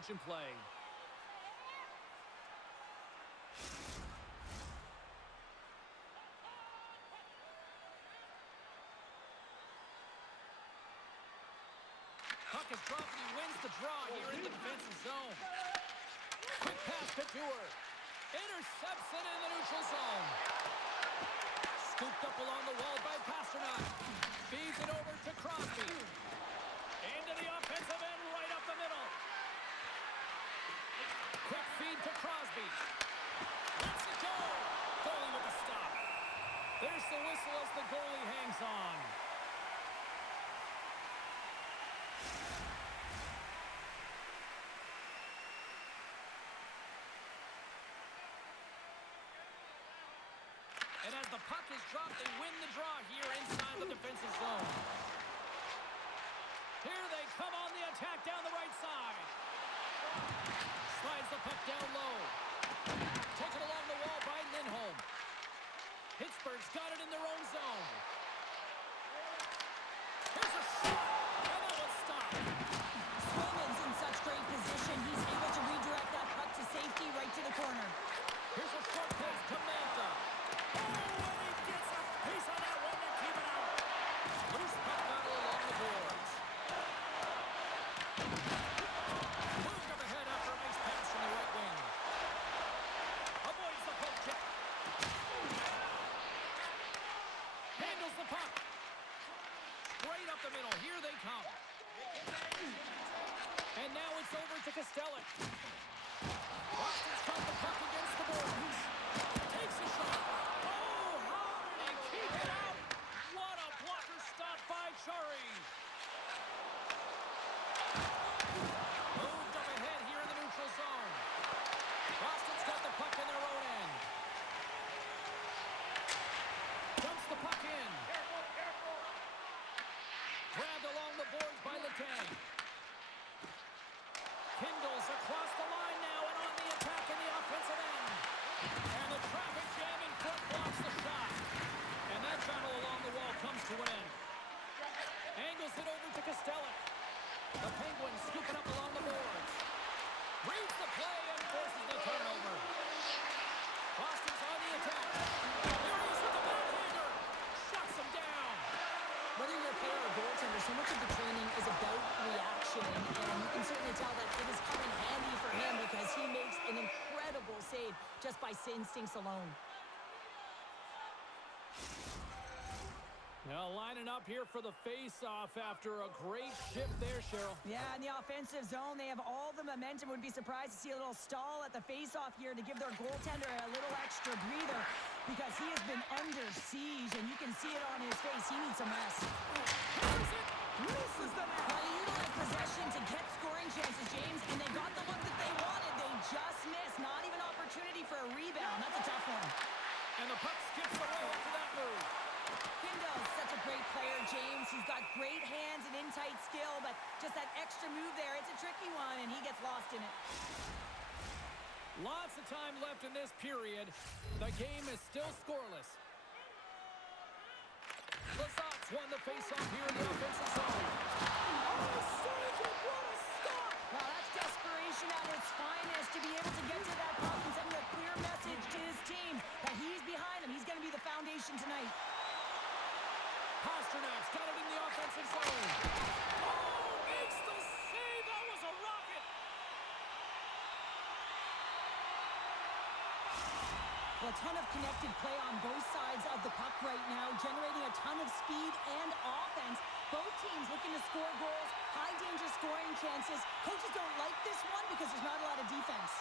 damage in play. Puck is dropped and he wins the draw here in the defensive zone. Quick pass to Dewar. Intercepts it in the neutral zone. Scooped up along the wall by Pasternak. Feeds it over to Crosby. Into the offensive end, right up the middle. Quick feed to Crosby. Lets it go. Goalie with the stop. There's the whistle as the goalie hangs on. And as the puck is dropped, they win the draw here inside the defensive zone. Here they come on the attack down the right side. Slides the puck down low. Taken along the wall by Lindholm. Pittsburgh's got it in their own zone. Here's a shot. And that one's stopped. Swayman's in such great position. He's able to redirect that puck to safety right to the corner. Here's a short pass to Mantha. Oh, and he gets a piece on that one to keep it out. Loose puck battle along the boards. Moved up ahead after a nice pass from the right wing. Avoids the poke check. Handles the puck. Straight up the middle. Here they come. And now it's over to Costello. Boston's got the puck against the boards. Takes a shot. Oh, how did he keep it out? What a blocker stop by Chari. Moved up ahead here in the neutral zone. Boston's got the puck in their own end. Dumps the puck in. Grabbed along the boards by Letang. Kindles across the line now and on the attack in the offensive end. And the traffic jam in front blocks the shot. And that battle along the wall comes to an end. Angles it over to Costello. The Penguins scooping up along the boards. Reads the play and forces the turnover. Boston's on the attack. Here he is with the backhander. Shuts him down. Whether you're a player or goaltender, so much of the training is about reaction, and you can certainly tell that it has come in handy for him because he makes an incredible save just by instincts alone. Now lining up here for the face-off after a great shift there, Cheryl. Yeah, in the offensive zone, they have all the momentum. Would be surprised to see a little stall at the face-off here to give their goaltender a little extra breather because he has been under siege, and you can see it on his face. He needs some rest. Misses the net. Well, they utilize possession to get scoring chances, James, and they got the look that they wanted. They just missed. Not even opportunity for a rebound. That's a tough one. And the puck skips away after that move. Kindle's such a great player, James. He's got great hands and in-tight skill, but just that extra move there, it's a tricky one, and he gets lost in it. Lots of time left in this period. The game is still scoreless. The Sox won the face-off here in the offensive zone. Oh, save it! What a stop! Well, that's desperation at its finest to be able to get to that puck and send a clear message to his team that he's behind him. He's going to be the foundation tonight. Pasternak's got it in the offensive zone. Oh, makes the save! That was a rocket! Well, a ton of connected play on both sides of the puck right now, generating a ton of speed and offense. Both teams looking to score goals, high-danger scoring chances. Coaches don't like this one because there's not a lot of defense.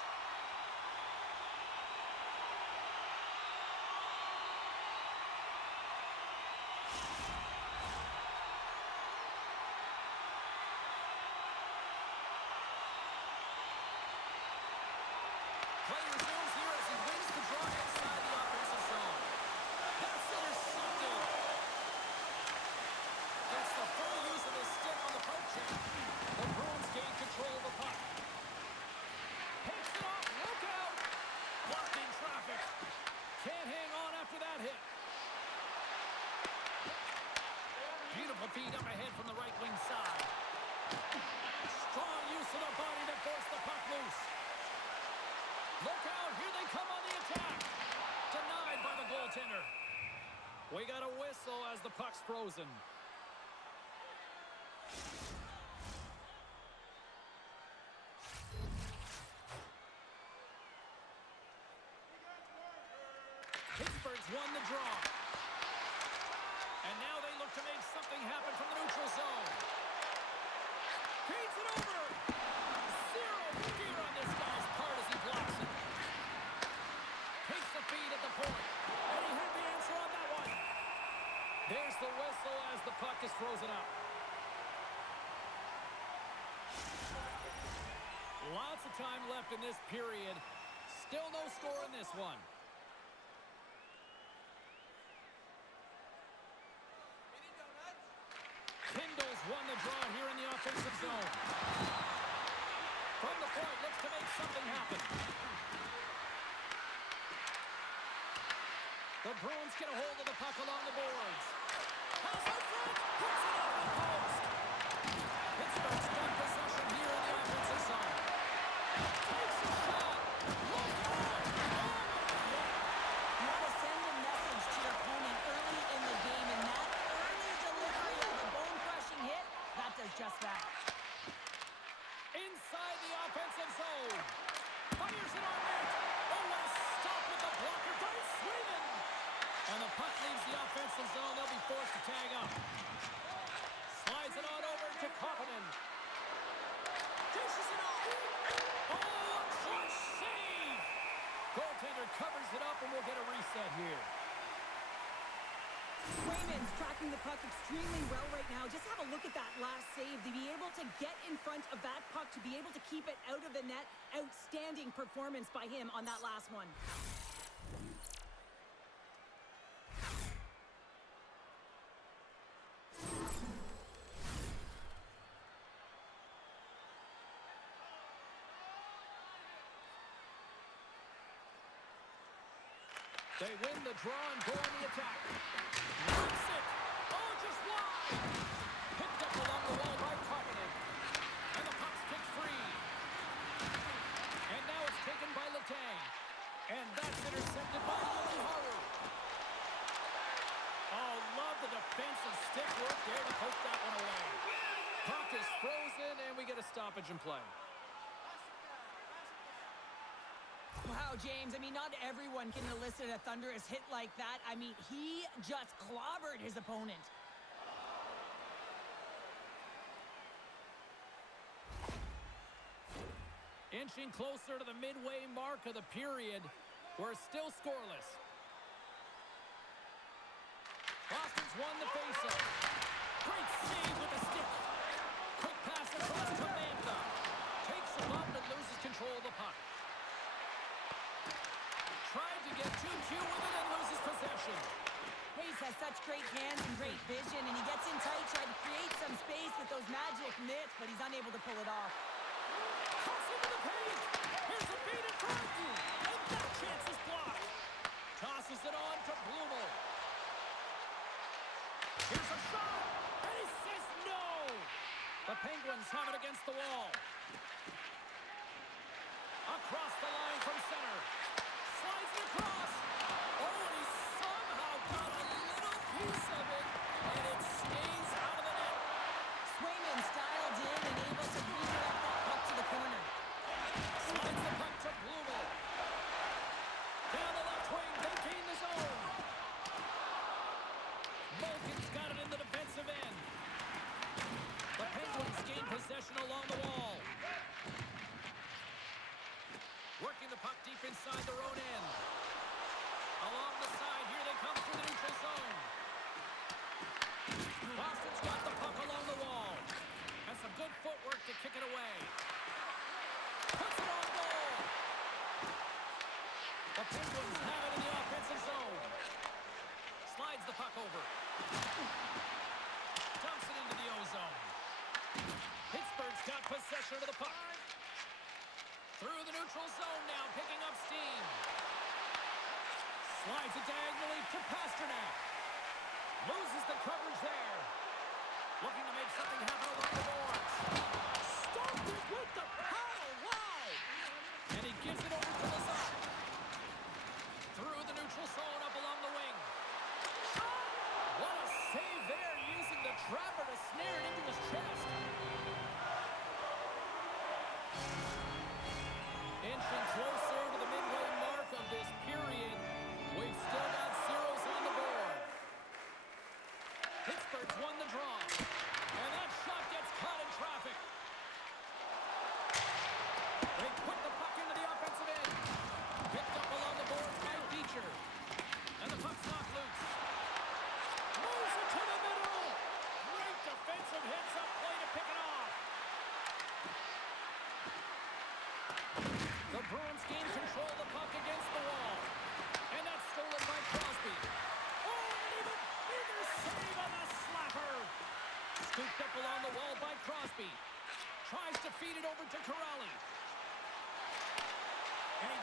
Play resumes here as he wins the draw inside the offensive zone. That's intercepted. Gets the full use of his stick on the poke check. The Bruins gain control of the puck. Takes it off. Look out. Blocked in traffic. Can't hang on after that hit. Beautiful feed up ahead from the right wing side. Strong use of the body to force the puck Look out, here they come on the attack. Denied by the goaltender. We got a whistle as the puck's frozen. Pittsburgh's won the draw. And now they look to make something happen from the neutral zone. Feeds it over. Zero fear on this guy's part as he blocks it. Takes the feed at the point. And he had the answer on that one. There's the whistle as the puck is frozen up. Lots of time left in this period. Still no score in this one. Kindle's won the draw here in the offensive zone. From the point, looks to make something happen. The Bruins get a hold of the puck along the boards. Pass in front, puts it off the post. Pittsburgh's got possession here in the offensive zone. Takes a shot. Look out! You want to send a message to your opponent early in the game, and that early delivery of a bone-crushing hit, that does just that. Inside the offensive zone. Fires it on net. Oh, what a stop with the blocker by Sweden. And the puck leaves the offensive zone. They'll be forced to tag up. Slides it on over to Koppinen. Dishes it off. Oh, a clutch save. Goaltender covers it up, and we'll get a reset here. Swayman's tracking the puck extremely well right now. Just have a look at that last save. To be able to get in front of that puck, to be able to keep it out of the net. Outstanding performance by him on that last one. They win the draw and go on the attack. Rips it. Oh, just wide. Picked up along the wall by Koppinen. And the puck's kicked free. And now it's taken by Letang. And that's intercepted by Haru. Oh, love the defensive stick work there to poke that one away. Puck is frozen, and we get a stoppage in play. Wow, James, I mean, not everyone can elicit a thunderous hit like that. I mean, he just clobbered his opponent. Inching closer to the midway mark of the period. We're still scoreless. Boston's won the faceoff. Great save with the stick. Quick pass across to Mantha. Takes him up and loses control of the puck. Tried to get too cute with it and loses possession. Hayes has such great hands and great vision, and he gets in tight, trying to create some space with those magic mitts, but he's unable to pull it off. Cuts into the paint. Here's a feed in front. And that chance is blocked. Tosses it on to Blumel. Here's a shot. And he says no. The Penguins have it against the wall. Across the line from center. Slides it across. Oh, and he somehow got a little piece of it, and it stays out of the net. Swayman's dialed in and able to redirect that puck to the corner. Slides the puck to Blumel. Down the left wing, they gain the zone. Malkin's got it in the defensive end. The Penguins gain possession along the wall. Working the puck deep inside their own end. Along the side, here they come through the neutral zone. Boston's got the puck along the wall. And some good footwork to kick it away. Puts it on goal. The Penguins have it in the offensive zone. Slides the puck over. Dumps it into the O-zone. Pittsburgh's got possession of the puck. Through the neutral zone now, picking up steam. Slides it diagonally to Pasternak. Loses the coverage there. Looking to make something happen along the boards. Stopped it with the paddle. Wow! And he gives it over to the side.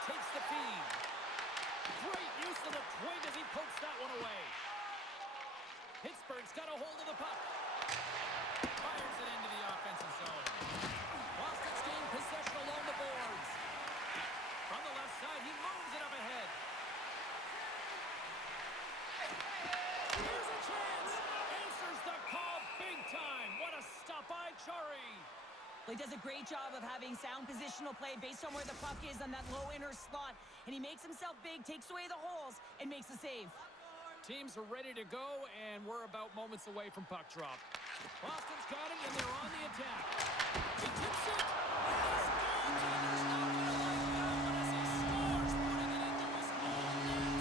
takes the feed. Great use of the twig as he pokes that one away. Pittsburgh's got a hold of the puck. Fires it into the offensive zone. Boston's gained possession along the boards. From the left side, he moves it up ahead. Here's a chance. Answers the call big time. What a stop by Chari. Well, he does a great job of having sound positional play based on where the puck is on that low inner slot. And he makes himself big, takes away the holes, and makes the save. Teams are ready to go, and we're about moments away from puck drop. Boston's got it, and they're on the attack. He tips it, and he's gone. There's not going to like that one as he scores, putting it into his own net.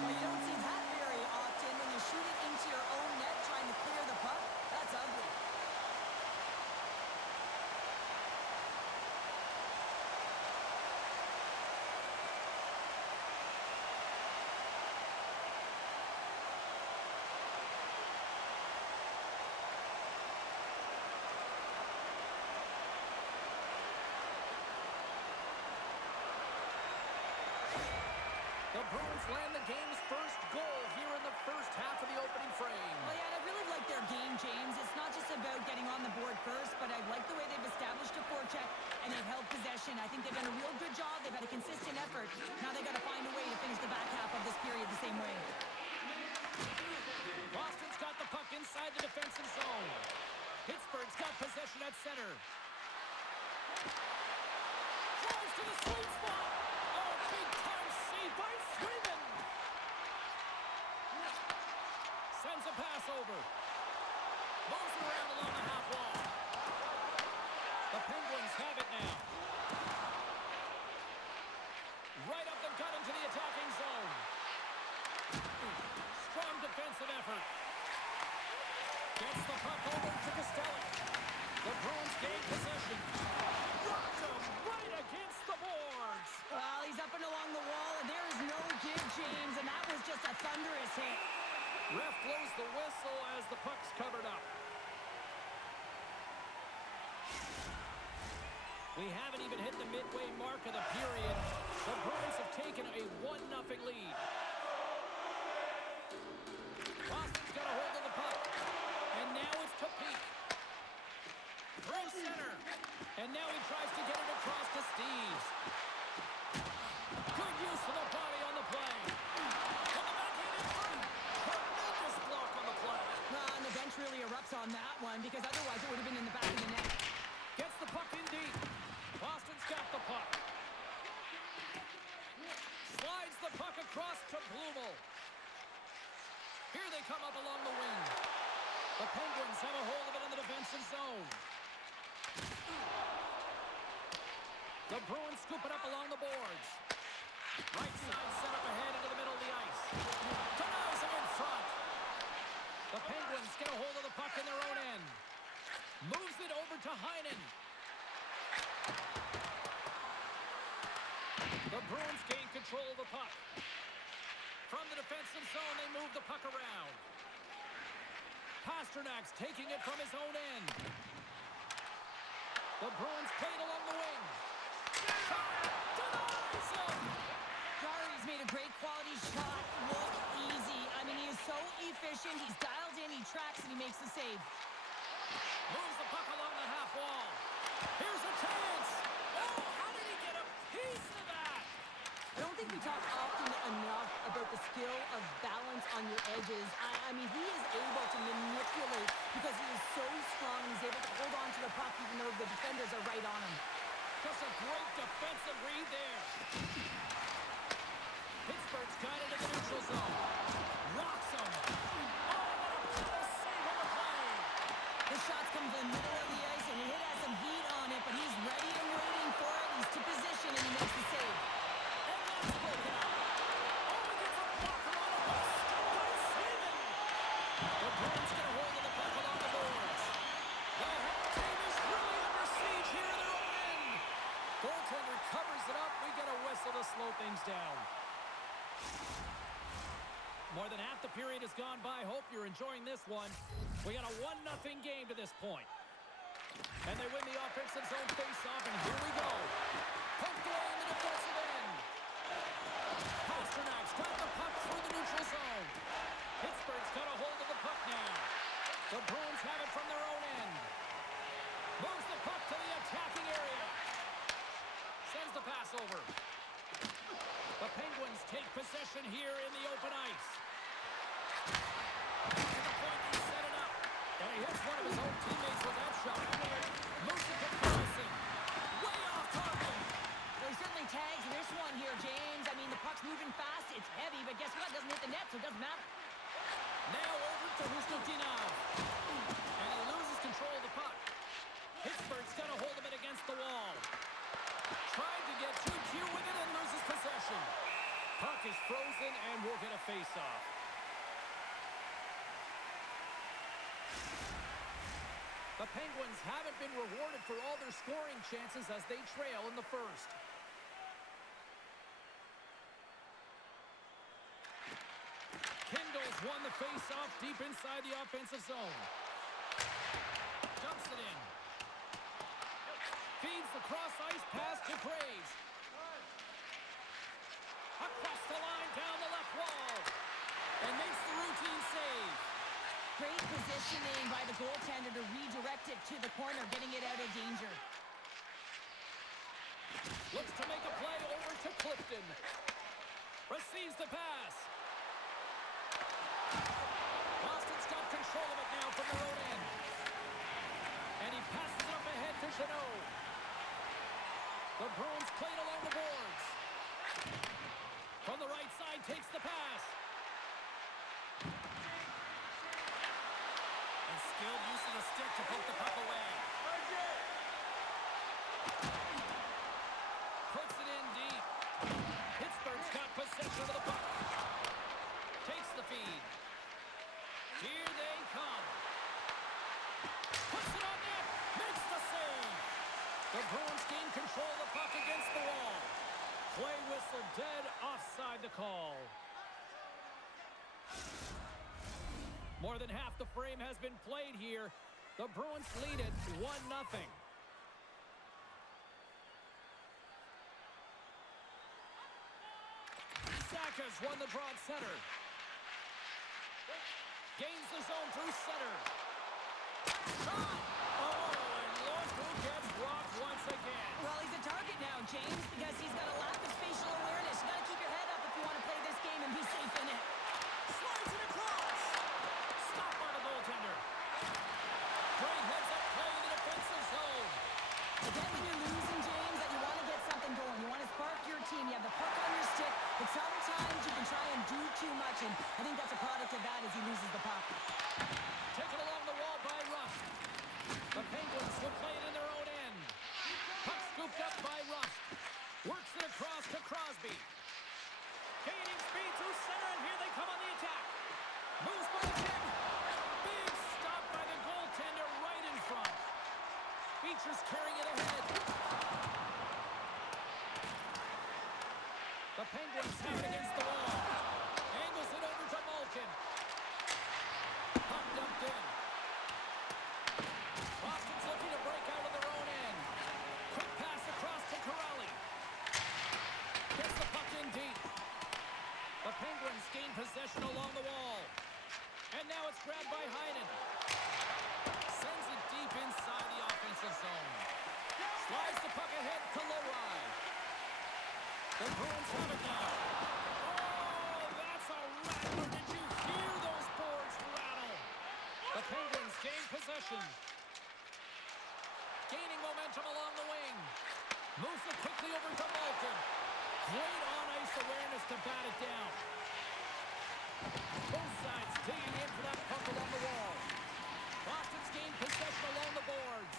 Well, you don't see that very often when you shoot it into your own net trying to clear the puck. That's ugly. The Bruins land the game's first goal here in the first half of the opening frame. Well, yeah, I really like their game, James. It's not just about getting on the board first, but I like the way they've established a forecheck and they've held possession. I think they've done a real good job. They've had a consistent effort. Now they've got to find a way to finish the back half of this period the same way. Boston's got the puck inside the defensive zone. Pittsburgh's got possession at center. Drives to the sweet spot. Oh, big-time save by Sweden. Sends a pass over. Moves around along the half wall. The Penguins have it now. Right up the gut into the attacking zone. Strong defensive effort. Gets the puck over to Costello. The Bruins gain possession. Rocked him right against the boards. Well, he's up and along the wall, and there is no give, James, and that was just a thunderous hit. Ref blows the whistle as the puck's covered up. We haven't even hit the midway mark of the period. The Bruins have taken a 1-0 lead. Boston's got a hold of the puck. And now it's Topic. Through center. And now he tries to get it across to Steves. Good use of the body on the play. On the backhand in front. Tremendous block on the play. And the bench really erupts on that one because otherwise it would have been in the back of the net. Gets the puck in deep. Boston's got the puck. Slides the puck across to Blumel. Here they come up along the wing. The Penguins have a hold of it in the defensive zone. The Bruins scoop it up along the boards. Right side set up ahead into the middle of the ice. Denies him in front. The Penguins get a hold of the puck in their own end. Moves it over to Heinen. The Bruins gain control of the puck. From the defensive zone, they move the puck around. Pasternak's taking it from his own end. The Bruins played along the wing. Denies him! Jari's made a great quality shot look easy. I mean, he is so efficient. He's dialed in, he tracks, and he makes the save. Moves the puck along the half wall. Here's a chance. Oh, how did he get a piece of that? I don't think we talk often enough about the skill of balance on your edges. I mean, he is able to manipulate because he is so strong. He's able to hold on to the puck even though the defenders are right on him. Just a great defensive read there. Pittsburgh's got it in the neutral zone. Rocks him. Oh, what a save on the play. The shots come to the middle of the ice, and it has some heat on it, but he's ready and waiting for it. He's to position, and he makes the save. And that's broken up. Oh, he gets a blocker on it. By Seaman. The Bruins get a hold of the puck along the boards. The home team is really under siege here in their own end. Goaltender covers it up. We get a whistle to slow things down. More than half the period has gone by. Hope you're enjoying this one. We got a 1-0 game to this point. And they win the offensive zone face-off, and here we go. Poked the pass over. The Penguins take possession here in the open ice. To the point, he set it up. And he hits one of his own teammates with that shot. Moves it to Carlson. Way off target. Well, he certainly tags this one here, James. I mean, the puck's moving fast. It's heavy, but guess what? It doesn't hit the net, so it doesn't matter. Now over to Husnutinov. And he loses control of the puck. Pittsburgh's got a hold of it against the wall. Tried to get too cute with it and loses possession. Puck is frozen and we'll get a face-off. The Penguins haven't been rewarded for all their scoring chances as they trail in the first. Kindle's won the face-off deep inside the offensive zone. Dumps it in. Feeds the cross-ice pass to Graves. Across the line, down the left wall. And makes the routine save. Great positioning by the goaltender to redirect it to the corner, getting it out of danger. Looks to make a play over to Clifton. Receives the pass. Boston's got control of it now from the road end. And he passes it up ahead to Chanot. The Bruins played along the boards. From the right side, takes the pass. And skilled use of the stick to poke the puck away. Puts it in deep. Pittsburgh's got possession of the puck. Takes the feed. Here they come. Puts it on net. Makes the save. The Bruins gain control of the puck against the wall. Play whistle dead, offside the call. More than half the frame has been played here. The Bruins lead it 1-0. Saka's won the draw at center. Gains the zone through center. Shot! Oh, and look who gets blocked once again. Well, he's a target now, James, because he's got a lack of spatial awareness. You got to keep your head up if you want to play this game and be safe in it. Slides it across. Stopped by the goaltender. Great heads-up play in the defensive zone. Again, when you're losing, James, that you want to get something going. You want to spark your team. You have the puck on your stick, but sometimes you can try and do too much, and I think that's a product of that as he loses the puck. Taken along the wall by Rust. The Penguins will play it in their own end. Puck scooped up by Rust. Works it across to Crosby. Gaining speed through center, and here they come on the attack. Moves by the kick. Big stop by the goaltender right in front. Beecher's carrying it ahead. The Penguins have it against the wall. Angles it over to Malkin. Puck dumped in. Boston's looking to break out of their own end. Quick pass across to Corrali. Gets the puck in deep. The Penguins gain possession along the wall. And now it's grabbed by Heinen. Sends it deep inside the offensive zone. Slides the puck ahead to Lowry. The Bruins have it now. Oh, that's a rattler. Did you hear those boards rattle? The Penguins gain possession. Gaining momentum along the wing. Moves it quickly over to Malkin. Great on-ice awareness to bat it down. Both sides digging in for that puck along the wall. Boston's gained possession along the boards.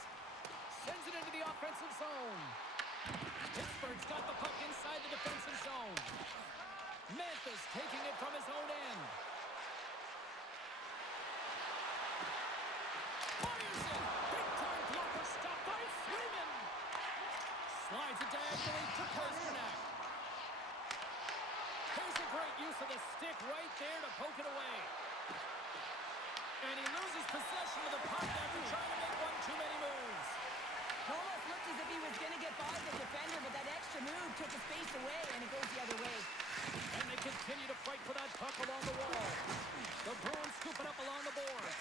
Sends it into the offensive zone. Pittsburgh's got the puck inside the defensive zone. Memphis taking it from his own end. Fires it! Big-time blocker stopped by Freeman. Slides it diagonally to Pasternak. Here's a great use of the stick right there to poke it away. And he loses possession of the puck after trying to make one too many moves. Almost looked as if he was going to get by the defender, but that extra move took his space away, and it goes the other way. And they continue to fight for that puck along the wall. The Bruins scoop it up along the boards.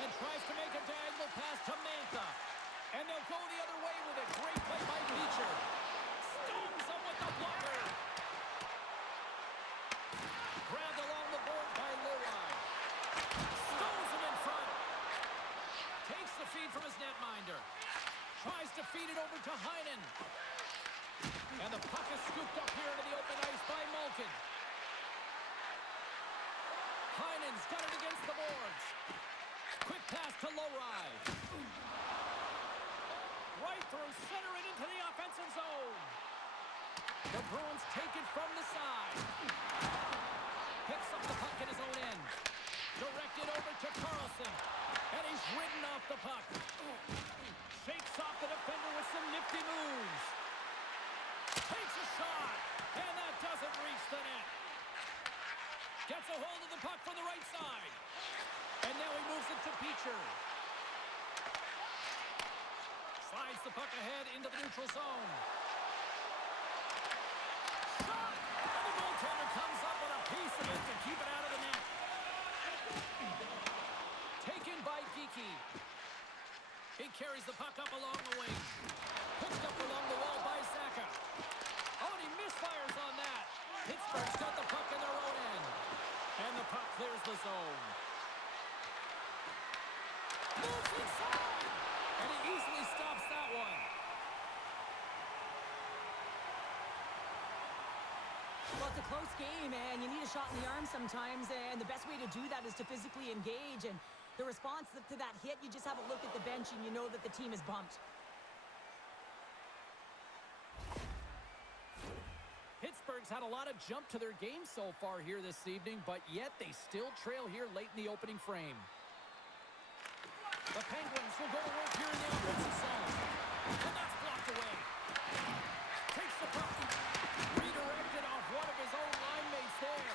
And tries to make a diagonal pass to Mantha. And they'll go the other way with it. Great play by Beecher. defeated over to Heinen. And the puck is scooped up here into the open ice by Malkin. Heinen's got it against the boards. Quick pass to Lowry. Right through center and into the offensive zone. The Bruins take it from the side. Picks up the puck in his own end. Directed over to Carlson. And he's ridden off the puck. Shakes off the defender with some nifty moves. Takes a shot. And that doesn't reach the net. Gets a hold of the puck from the right side. And now he moves it to Beecher. Slides the puck ahead into the neutral zone. Shot! And the goaltender comes up with a piece of it to keep it out of the net. Taken by Geekie. He carries the puck up along the wing. Hooked up along the wall by Saka. Oh, and he misfires on that. Pittsburgh's got the puck in their own end. And the puck clears the zone. Moves inside! And he easily stops that one. Well, it's a close game, and you need a shot in the arm sometimes, and the best way to do that is to physically engage. And the response to that hit, you just have a look at the bench, and you know that the team is bumped. Pittsburgh's had a lot of jump to their game so far here this evening, but yet they still trail here late in the opening frame. The Penguins will go to work here in the offensive zone. And that's blocked away. Takes the puck. Redirected off one of his own line mates there.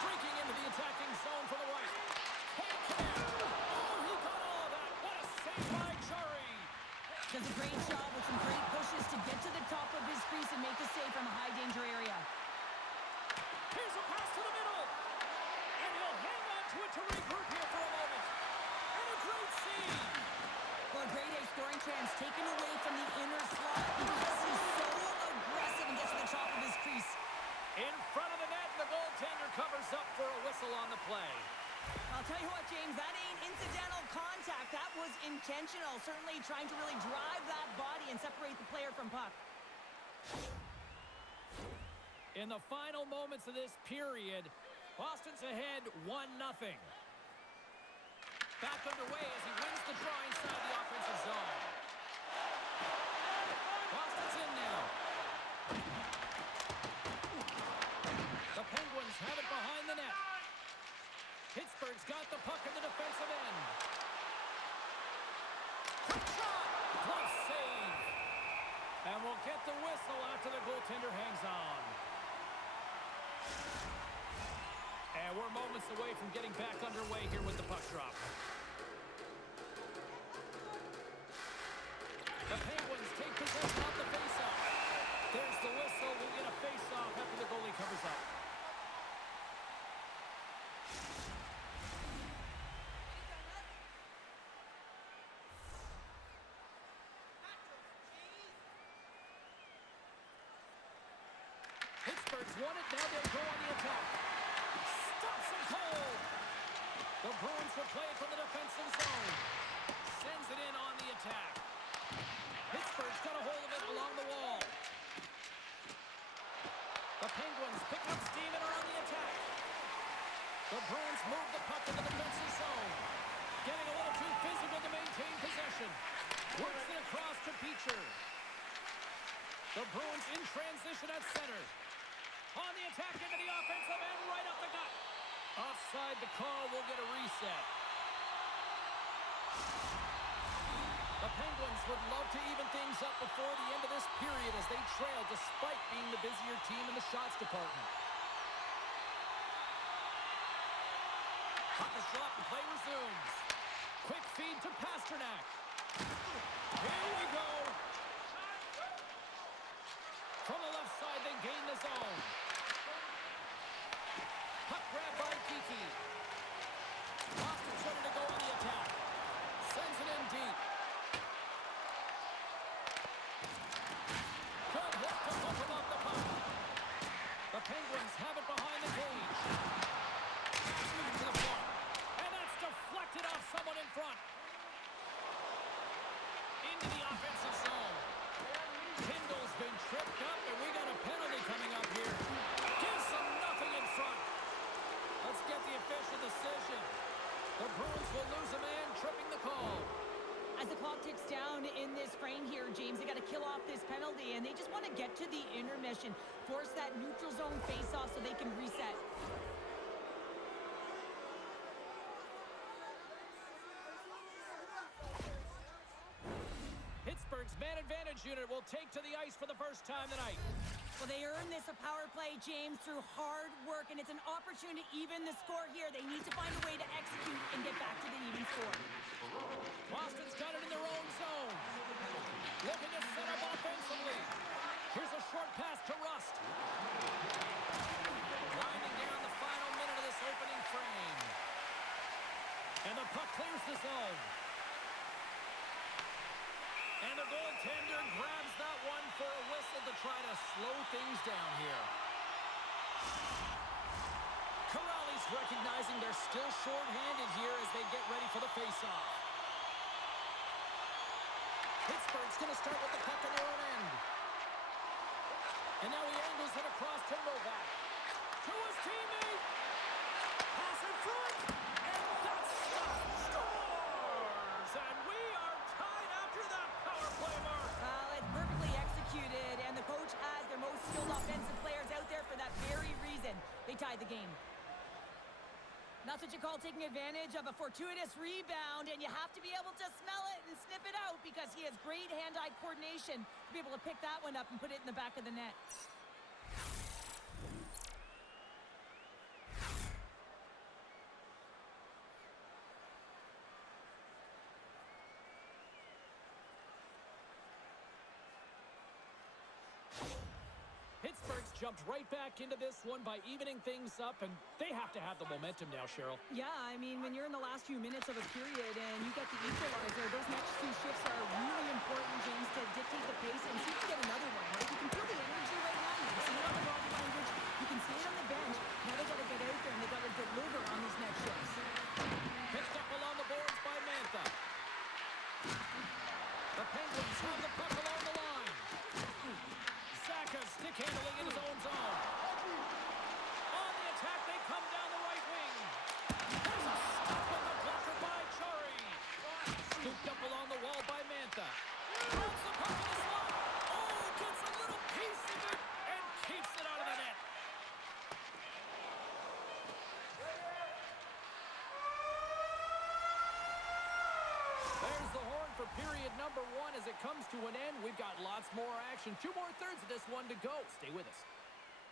Streaking into the attacking zone for the right. Take care. Oh, he got all of that. What a save by Chari. Does a great job with some great pushes to get to the top of his crease and make the save from a high-danger area. Here's a pass to the middle. And he'll hang on to it to regroup here for a moment. And a great save. Well, a grade A scoring chance taken away from the inner slot because he's so aggressive and gets to the top of his crease. In front of the net, and the goaltender covers up for a whistle on the play. I'll tell you what, James, that ain't incidental contact. That was intentional, certainly trying to really drive that body and separate the player from puck. In the final moments of this period, Boston's ahead 1-0. Back underway as he wins the draw inside the offensive zone. Boston's in now. The Penguins have it behind the net. Pittsburgh's got the puck in the defensive end. Quick shot! Glove save! And we'll get the whistle after the goaltender hangs on. And we're moments away from getting back underway here with the puck drop. The Penguins take possession of the faceoff. There's the whistle. We'll get a faceoff after the goalie covers up. Pittsburgh's won it. Now they'll go on the attack. Stops him cold. The Bruins will play it from the defensive zone. Sends it in on the attack. Pittsburgh's got a hold of it along the wall. The Penguins pick up steam and are on the attack. The Bruins move the puck in the defensive zone. Getting a little too physical to maintain possession. Works it across to Beecher. The Bruins in transition at center. On the attack into the offensive end, right up the gut. Offside, the call will get a reset. The Penguins would love to even things up before the end of this period as they trail despite being the busier team in the shots department. Puck is dropped and play resumes. Quick feed to Pasternak. Here we go. From the left side, they gain the zone. Puck grab by Geekie. Boston's ready to go on the attack. Sends it in deep. Good hit to pump him off the puck. The Penguins have it behind the cage. Passing to the front. And that's deflected off someone in front. got to kill off this penalty, and they just want to get to the intermission, force that neutral zone face-off so they can reset. Pittsburgh's man advantage unit will take to the ice for the first time tonight. Well, they earned this a power play, James, through hard work, and it's an opportunity to even the score here. They need to find a way to execute and get back to the even score. Boston's got it in their own zone. Looking to set up offensively. Here's a short pass to Rust. Winding down the final minute of this opening frame. And the puck clears the zone. And the goaltender grabs that one for a whistle to try to slow things down here. Corrali's recognizing they're still short-handed here as they get ready for the face-off. Pittsburgh's going to start with the puck on their own end. And now he angles it across to Novak. To his teammate. Pass in front. And that's stopped. Scores! And we are tied after that power play mark. Well, it's perfectly executed, and the coach has their most skilled offensive players out there for that very reason. They tied the game. That's what you call taking advantage of a fortuitous rebound, and you have to be able to smell it and sniff it out because he has great hand-eye coordination to be able to pick that one up and put it in the back of the net. Pittsburgh's jumped right back into this one by evening things up, and they have to have the momentum now, Cheryl. Yeah, I mean, when you're in the last few minutes of a period and you get the equalizer, those next two shifts are really important, James, to dictate the pace and see if you get another one, right? You can feel the energy right now. You can see it on the body language. You can see it on the bench. Now they got to get out there and they got to deliver on these next shifts. Pitched up along the boards by Mantha. The Penguins have the puck along the line. Saka stick handling in his own zone. On the attack, they come down the right wing. There's a stop with the blocker by Chari. Scooped up along the wall by Mantha. Throws the puck in the slot. Oh, gets a little piece of it and keeps it out of the net. There's the horn for period number 1 as it comes to an end. We've got lots more action. 2 more thirds of this one to go. Stay with us.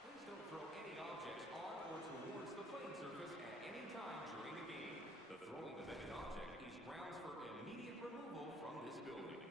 Please don't throw any objects on or towards the playing surface at any time during the game. The throwing of any object is grounds for immediate removal from this building.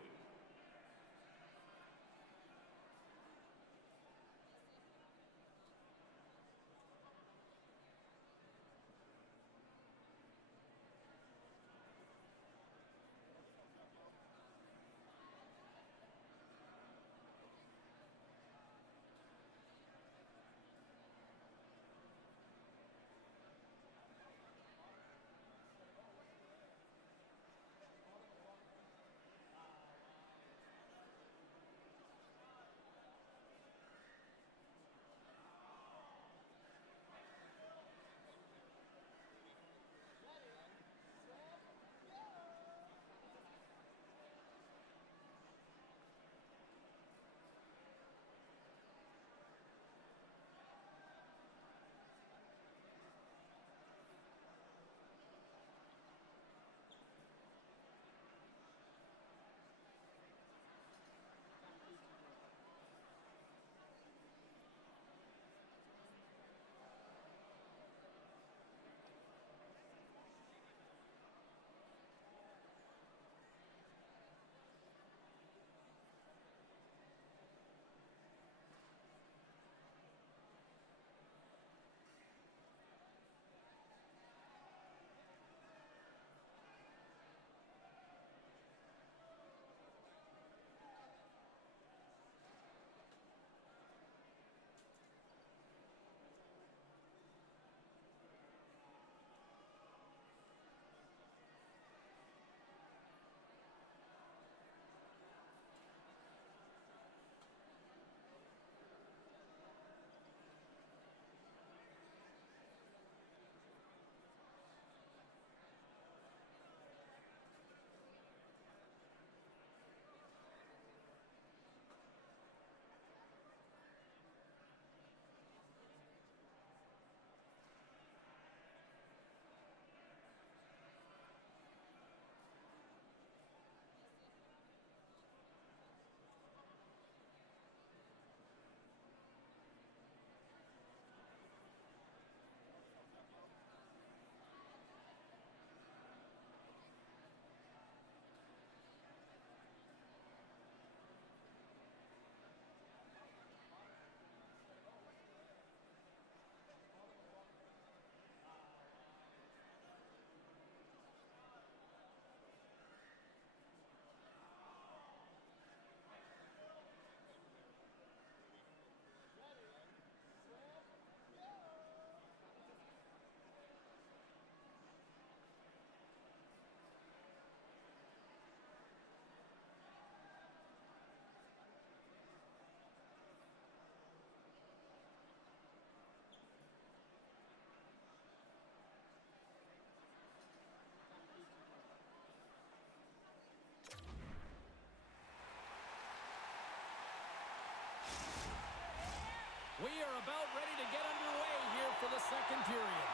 We are about ready to get underway here for the second period.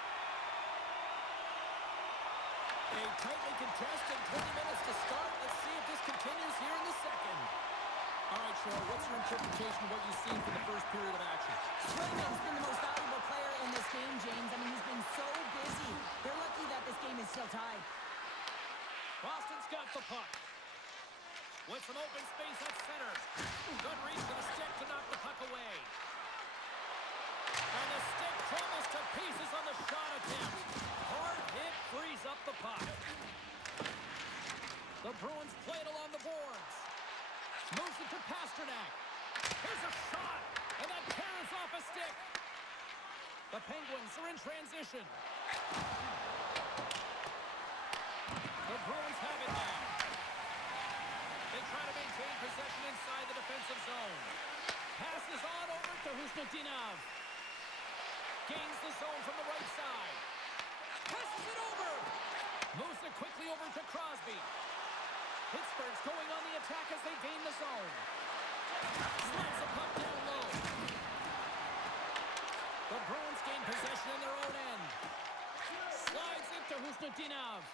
A tightly contested 20 minutes to start. Let's see if this continues here in the second. All right, Cheryl, what's your interpretation of what you've seen for the first period of action? Swayman's been the most valuable player in this game, James. I mean, he's been so busy. They're lucky that this game is still tied. Boston's got the puck. With some open space at center. Good reach for the stick to knock the puck away. And the stick crumbles to pieces on the shot attempt. Hard hit frees up the puck. The Bruins play it along the boards. Moves it to Pasternak. Here's a shot. And that tears off a stick. The Penguins are in transition. The Bruins have it now. They try to maintain possession inside the defensive zone. Passes on over to Husnutinov. Gains the zone from the right side. Passes it over. Moves it quickly over to Crosby. Pittsburgh's going on the attack as they gain the zone. Slides the puck down low. The Bruins gain possession in their own end. Slides it to Husnutinov.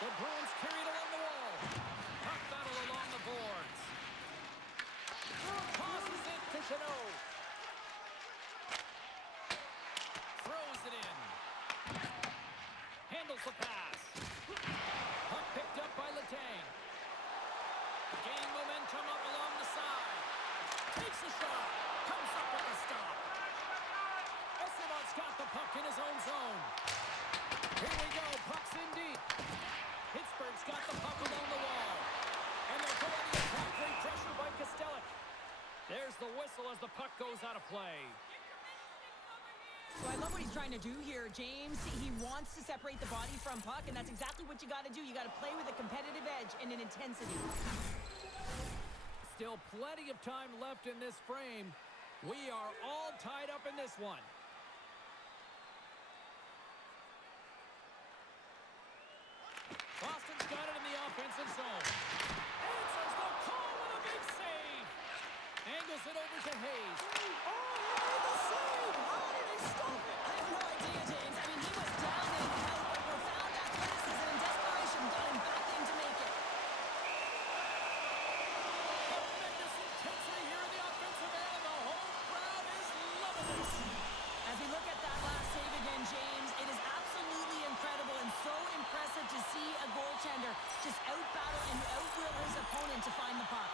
The Bruins carry it along the wall. Puck battle along the boards. Tosses it to Chanot. Throws it in. Handles the pass. Puck picked up by Letang. Gaining momentum up along the side. Takes a shot. Comes up with a stop. Esteban's got the puck in his own zone. Here we go. Puck's in deep. Pittsburgh's got the puck along the wall. And they're going to attack. Great pressure by Kostelic. There's the whistle as the puck goes out of play. So I love what he's trying to do here, James. He wants to separate the body from puck, and that's exactly what you got to do. You got to play with a competitive edge and an intensity. Still plenty of time left in this frame. We are all tied up in this one. Boston's got it in the offensive zone. Answers the call with a big save. Angles it over to Hayes. Oh, he made the save! How did he stop it? I have no idea, James. I mean, he was down and out, but profound athleticism and desperation got him back in to make it. Tremendous intensity here in the offensive end. The whole crowd is loving this. As we look at that last save again, James, it is absolutely incredible and so impressive to see a goaltender just out-battle and out-will his opponent to find the puck.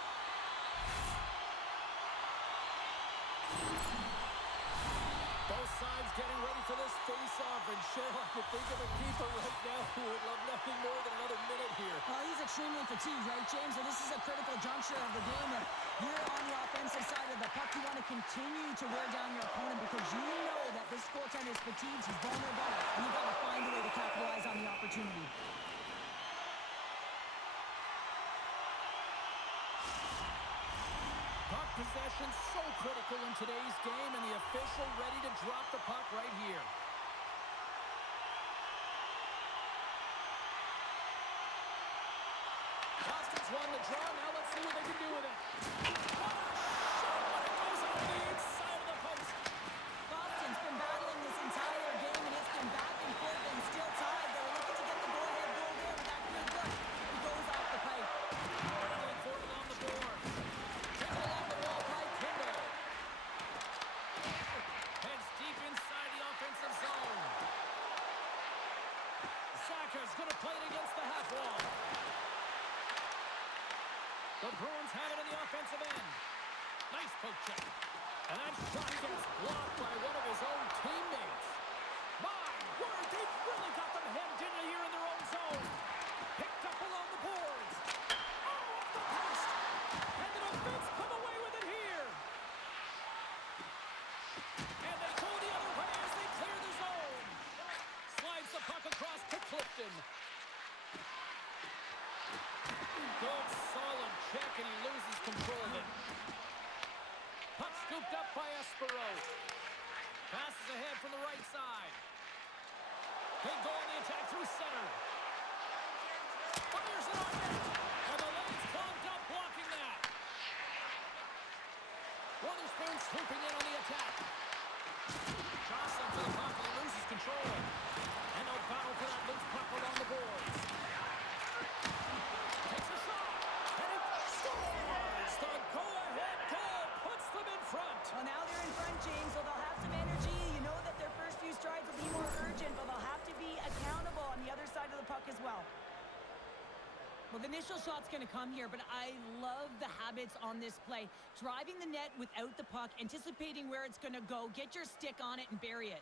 Both sides getting ready for this face-off, and Cheryl, I could think of a keeper right now who would love nothing more than another minute here. Well, he's extremely fatigued, right, James? So this is a critical juncture of the game. If you're on the offensive side of the puck, you want to continue to wear down your opponent because you know that this goaltender is fatigued, he's vulnerable, and you've got to find a way to capitalize on the opportunity. Puck possession so critical in today's game, and the official ready to drop the puck right here. Boston's won the draw. Now let's see what they can do with it. What a shot, but it goes on the inside of the post. Boston's been battling this entire game, and it's been back and forth and still tied. They were looking to get the go-ahead goal there with that good look. He goes off the pipe. Battling for it along the board. Taken along the wall by Kindle. Heads deep inside the offensive zone. Saka's going to play it against the half wall. The Bruins have it in the offensive end. Nice poke check. And that shot gets blocked by one of his own teammates. My word, they've really got them hemmed in here in their own zone. Picked up along the boards. Oh, off the post. And the defense come away with it here. And they go the other way as they clear the zone. Slides the puck across to Clifton. Good, solid check, and he loses control of it. Puck scooped up by Espero. Passes ahead from the right side. They go on the attack through center. Fires it on net. And the lane's clogged up, blocking that. Witherspoon James, so they'll have some energy. You know that their first few strides will be more urgent, but they'll have to be accountable on the other side of the puck as well. Well, the initial shot's going to come here, but I love the habits on this play. Driving the net without the puck, anticipating where it's going to go, get your stick on it and bury it.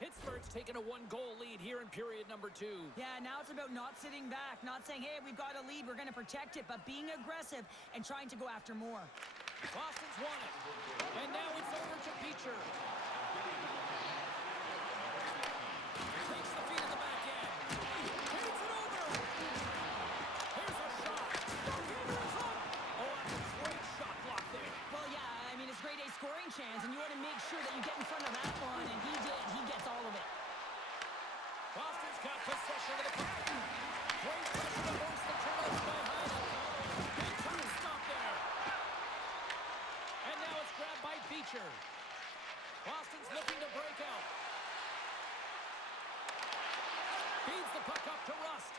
Pittsburgh's taking a one-goal lead here in period number 2. Yeah, now it's about not sitting back, not saying, hey, we've got a lead, we're going to protect it, but being aggressive and trying to go after more. Boston's won it. And now it's over to Beecher. Takes the feed in the back end. Takes it over. Here's a shot. Oh, that's a great shot block there. Well, yeah, I mean, it's grade A scoring chance, and you want to make sure that you get in front of that one, and he did. He gets all of it. Boston's got possession of the puck. Great pressure to force the turnover by Hyden. Big time stop there. And now it's grabbed by Beecher. Boston's looking to break out. Feeds the puck up to Rust.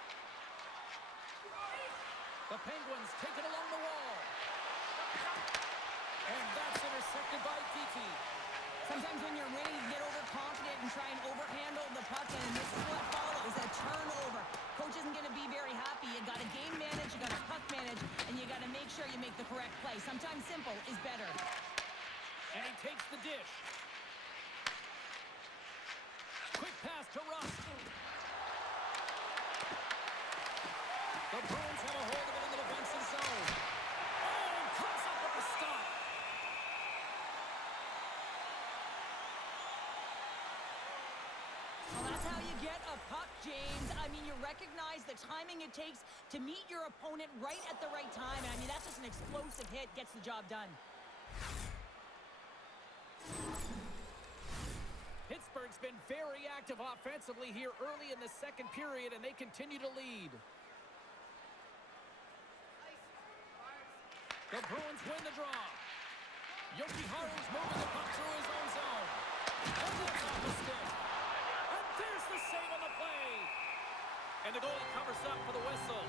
The Penguins take it along the wall. And that's intercepted by Kiki. Sometimes when you're winning, you get overconfident and try and overhandle the puck, and this is what follows, a turnover. Coach isn't going to be very happy. You got to game manage, you got to puck manage, and you got to make sure you make the correct play. Sometimes simple is better. And he takes the dish. Quick pass to Rust. The Bruins have a hold of it in the defensive zone. Oh, comes up with the stop. Well, that's how you get a puck, James. I mean, you recognize the timing it takes to meet your opponent right at the right time. And I mean, that's just an explosive hit, gets the job done. Pittsburgh's been very active offensively here early in the second period, and they continue to lead. The Bruins win the draw. Yoki Haru's moving the puck through his own zone. And that's off the stick. And there's the save on the play. And the goalie covers up for the whistle.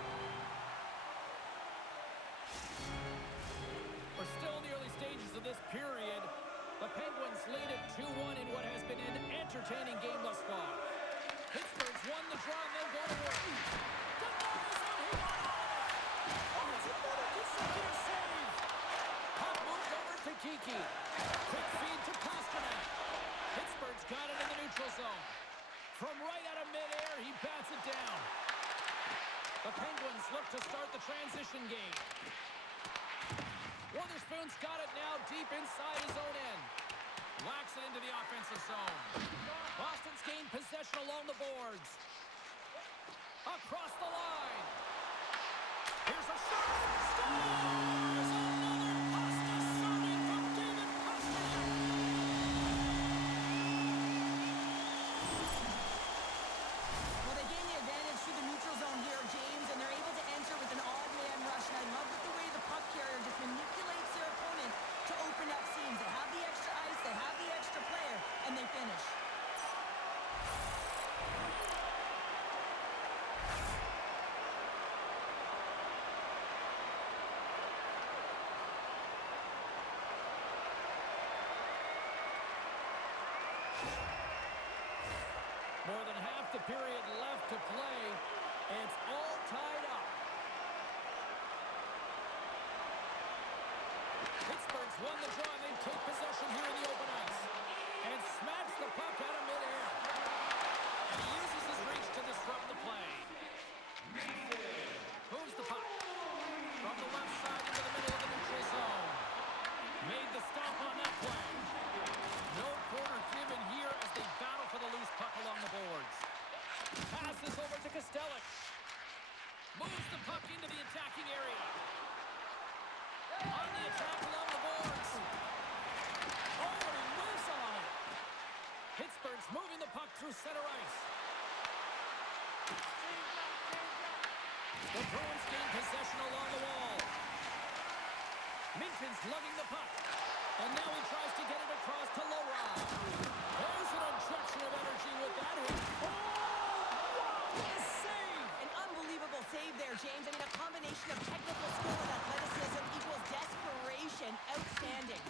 We're still in the early stages of this period. The Penguins lead at 2-1 in what has been an entertaining game thus far. Pittsburgh's won the draw and they'll go to work. Denies him, he won all of it. Oh, it's another consecutive save. Puck moved over to Kiki. Quick feed to Pasternak. Pittsburgh's got it in the neutral zone. From right out of midair, he bats it down. The Penguins look to start the transition game. Witherspoon's got it now deep inside his own end. Lacks it into the offensive zone. Boston's gained possession along the boards. Across the line. Here's a shot. Scores! Another Pasta signing from David Pasternak. Well, they gain the advantage through the neutral zone here, James, and they're able to enter with an odd-man rush. And I love the way the puck carrier just manipulates their opponent to open up seams. They have the extra ice, they have the extra player, and they finish. More than half the period left to play. It's all tied up. Pittsburgh's won the draw, and they take possession here in the open ice. And smacks the puck out of midair. And he uses his reach to disrupt the play. Moves the puck from the left side into the middle of the neutral zone. Made the stop on that play. No corner given here as they battle for the loose puck along the boards. Passes over to Kostelic. Moves the puck into the attacking area. On the attack along the boards. Oh, and he moves on it. Pittsburgh's moving the puck through center ice. The Bruins gain possession along the wall. Minton's lugging the puck. And now he tries to get it across to Lowry. There's an injection of energy with that hit. Oh, wow, what a save! An unbelievable save there, James. I mean, a combination of technical skill and athleticism equals desperation. Outstanding.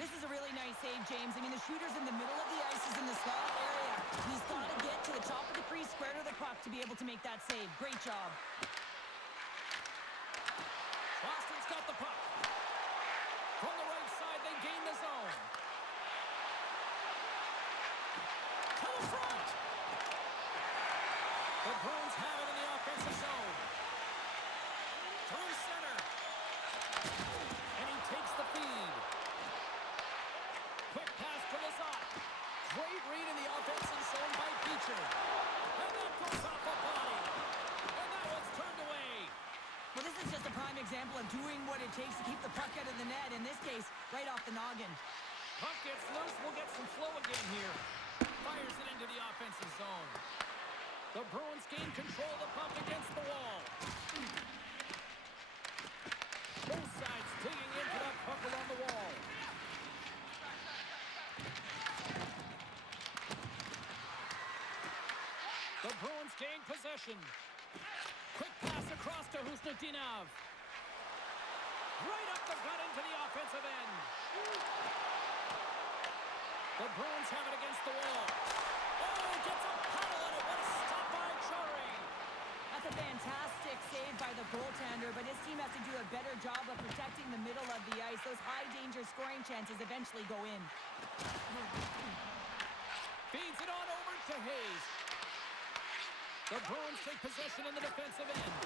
This is a really nice save, James. I mean, the shooter's in the middle of the ice, is in the slot area. He's got to get to the top of the crease, square to the puck to be able to make that save. Great job. Boston's got the puck. From the right side, they gain the zone. To the front. The Bruins have it in the offensive zone. Through center. And he takes the feed. Quick pass to Lazat. Great read in the offensive zone by Beecher. And that goes off a body. And that one's turned away. Well, this is just a prime example of doing what it takes to keep the puck out of the net. In this case, right off the noggin. Puck gets loose. We'll get some flow again here. Fires it into the offensive zone. The Bruins gain control of the puck against the wall. Both sides digging into that puck along the wall. The Bruins gain possession. Quick pass across to Husnudinov. Right up the gut into the offensive end. The Bruins have it against the wall. Oh, gets a paddle on it. What a stop by Chari. That's a fantastic save by the goaltender, but his team has to do a better job of protecting the middle of the ice. Those high-danger scoring chances eventually go in. Feeds it on over to Hayes. The Bruins take possession in the defensive end.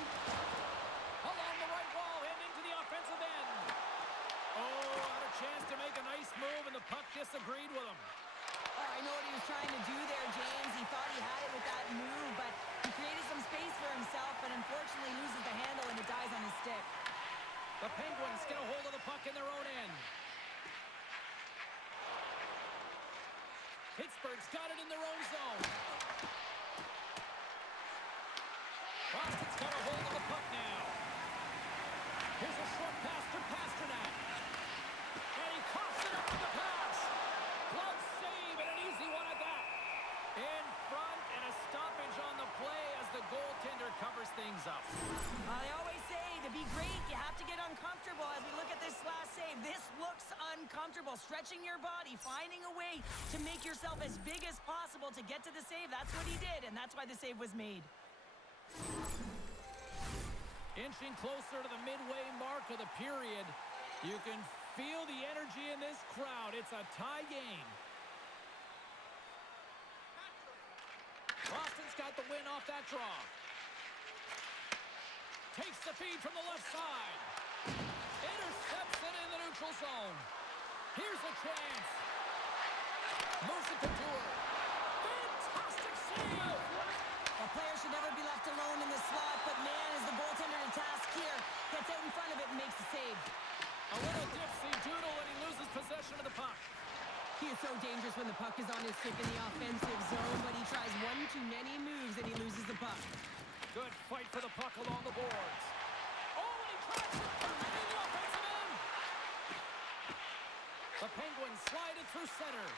Along the right wall and into the offensive end. Oh, had a chance to make a nice move, and the puck disagreed with him. Oh, I know what he was trying to do there, James. He thought he had it with that move, but he created some space for himself, but unfortunately loses the handle and it dies on his stick. The Penguins get a hold of the puck in their own end. Pittsburgh's got it in their own zone. Boston's got a hold of the puck now. Here's a short pass to Pasternak. And he coughs it up with the pass. Glove save and an easy one at that. In front and a stoppage on the play as the goaltender covers things up. I always say, to be great, you have to get uncomfortable. As we look at this last save, this looks uncomfortable. Stretching your body, finding a way to make yourself as big as possible to get to the save. That's what he did, and that's why the save was made. Inching closer to the midway mark of the period. You can feel the energy in this crowd. It's a tie game. Boston's got the win off that draw. Takes the feed from the left side. Intercepts it in the neutral zone. Here's a chance. Moves it to Tour. Fantastic save. A player should never be left alone in the slot, but man, is the goaltender to task here. Gets out in front of it and makes the save. A little dipsy doodle and he loses possession of the puck. He is so dangerous when the puck is on his stick in the offensive zone, but he tries one too many moves and he loses the puck. Good fight for the puck along the boards. Oh, and he tries to put it in the offensive end. The Penguins slide it through center.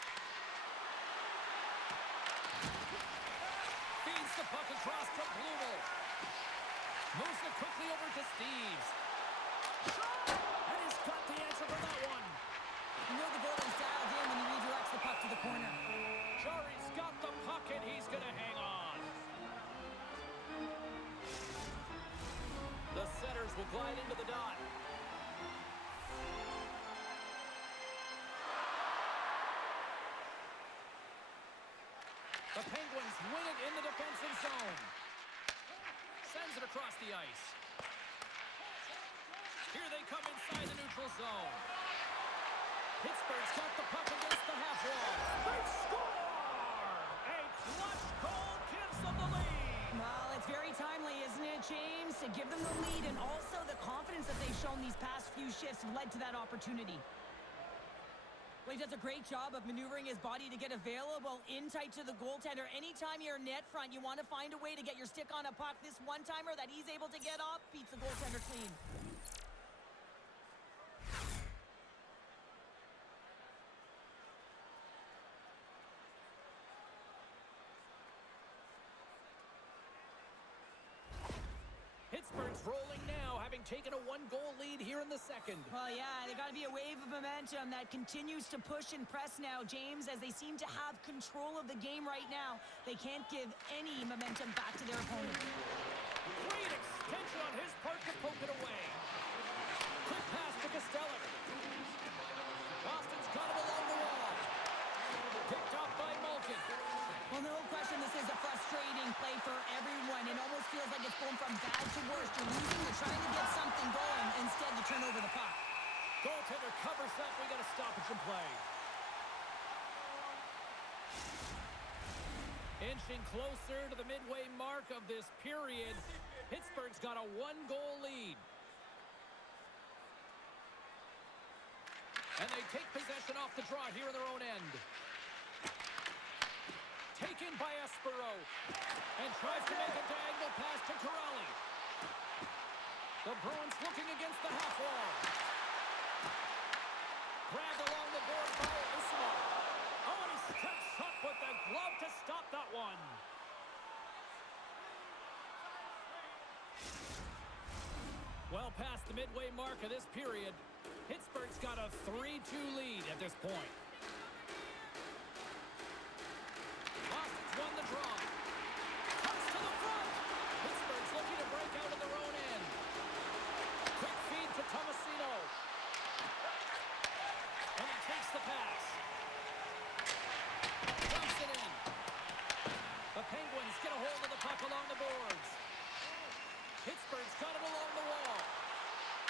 Feeds the puck across to Blumel. Moves it quickly over to Steves. Shot! And he's got the answer for that one. You know the goalie's dialed in when he redirects the puck to the corner. Jari's got the puck and he's going to hang on. The setters will glide into the dot. The Penguins win it in the defensive zone. Sends it across the ice. Here they come inside the neutral zone. Pittsburgh's got the puck against the half wall. They score! A clutch goal gives them the lead. Well, it's very timely, isn't it, James? To give them the lead, and also the confidence that they've shown these past few shifts led to that opportunity. Well, he does a great job of maneuvering his body to get available in tight to the goaltender. Anytime you're net front, you want to find a way to get your stick on a puck. This one-timer that he's able to get off beats the goaltender clean. taking a one-goal lead here in the second. Well, yeah, they got to be a wave of momentum that continues to push and press now, James, as they seem to have control of the game right now. They can't give any momentum back to their opponent. Great extension on his part to poke it away. Quick pass to Costello. Boston's got him along the wall. Picked up by Malkin. Well, no question, this is a frustrating play for everyone. It almost feels like it's going from bad to worse. You're losing, you're trying to get something going. Instead, you turn over the puck. Goaltender covers up. We got a stoppage in play. Inching closer to the midway mark of this period. Pittsburgh's got a one-goal lead. And they take possession off the draw here in their own end. Taken by Espero. And tries to make a diagonal pass to Corrali. The Bruins looking against the half wall. Grabbed along the board by Ismail. Oh, and he steps up with the glove to stop that one. Well past the midway mark of this period, Pittsburgh's got a 3-2 lead at this point. Boston's won the draw. Cuts to the front. Pittsburgh's looking to break out of their own end. Quick feed to Tomasino. And he takes the pass. Dumps it in. The Penguins get a hold of the puck along the boards. Pittsburgh's got it along the wall.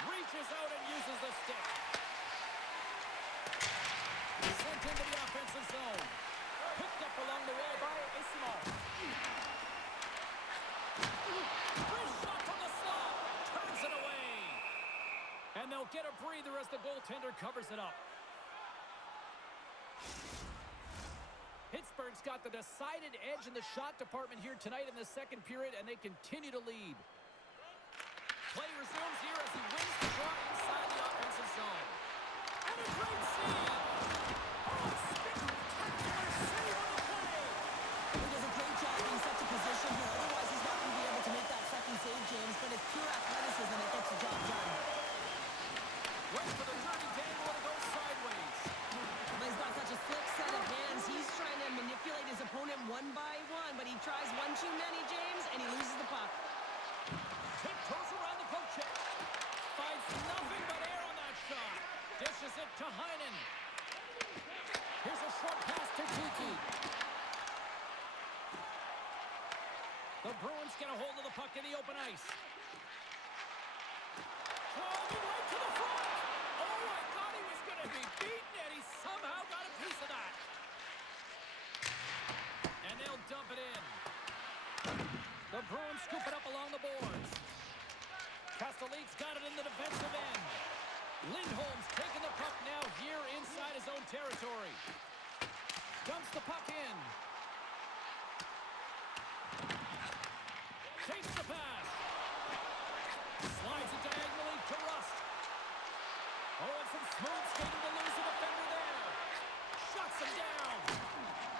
Reaches out and uses the stick. Sent into the offensive zone. Picked up along the wall by Ismail. Wrist shot from the slot. Turns it away. And they'll get a breather as the goaltender covers it up. Pittsburgh's got the decided edge in the shot department here tonight in the second period, and they continue to lead. Play resumes here as he wins the draw inside the offensive zone. And a great save! Oh, spectacular save on the play! He does a great job in such a position here. Otherwise, he's not going to be able to make that second save, James. But it's pure athleticism that gets the job done. Wait for the dirty dangle and it goes sideways. But he's got such a slick set of hands. He's trying to manipulate his opponent one by one. But he tries one too many, James, and he loses the puck. Tiptoes around the poke check. Finds nothing but air on that shot. Dishes it to Heinen. Here's a short pass to Kiki. The Bruins get a hold of the puck in the open ice. Driving right to the front. Oh, I thought he was going to be beaten, and he somehow got a piece of that. And they'll dump it in. The Bruins scoop it up along the boards. Castelline's got it in the defensive end. Lindholm's taking the puck now here inside his own territory. Dumps the puck in. Takes the pass. Slides it diagonally to Rust. Oh, and some smooth skating to lose the defender there. Shuts him down.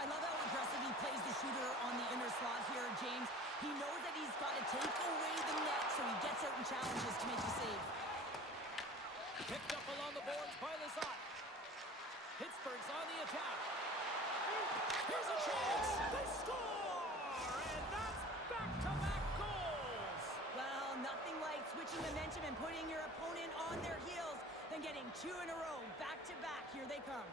I love how aggressive he plays the shooter on the inner slot here, James. He knows that he's got to take away the net, so he gets out and challenges to make the save. Picked up along the boards by Lizotte. Pittsburgh's on the attack. Here's a chance. They score! And that's back-to-back goals. Well, nothing like switching momentum and putting your opponent on their heels than getting two in a row. Back-to-back. Here they come.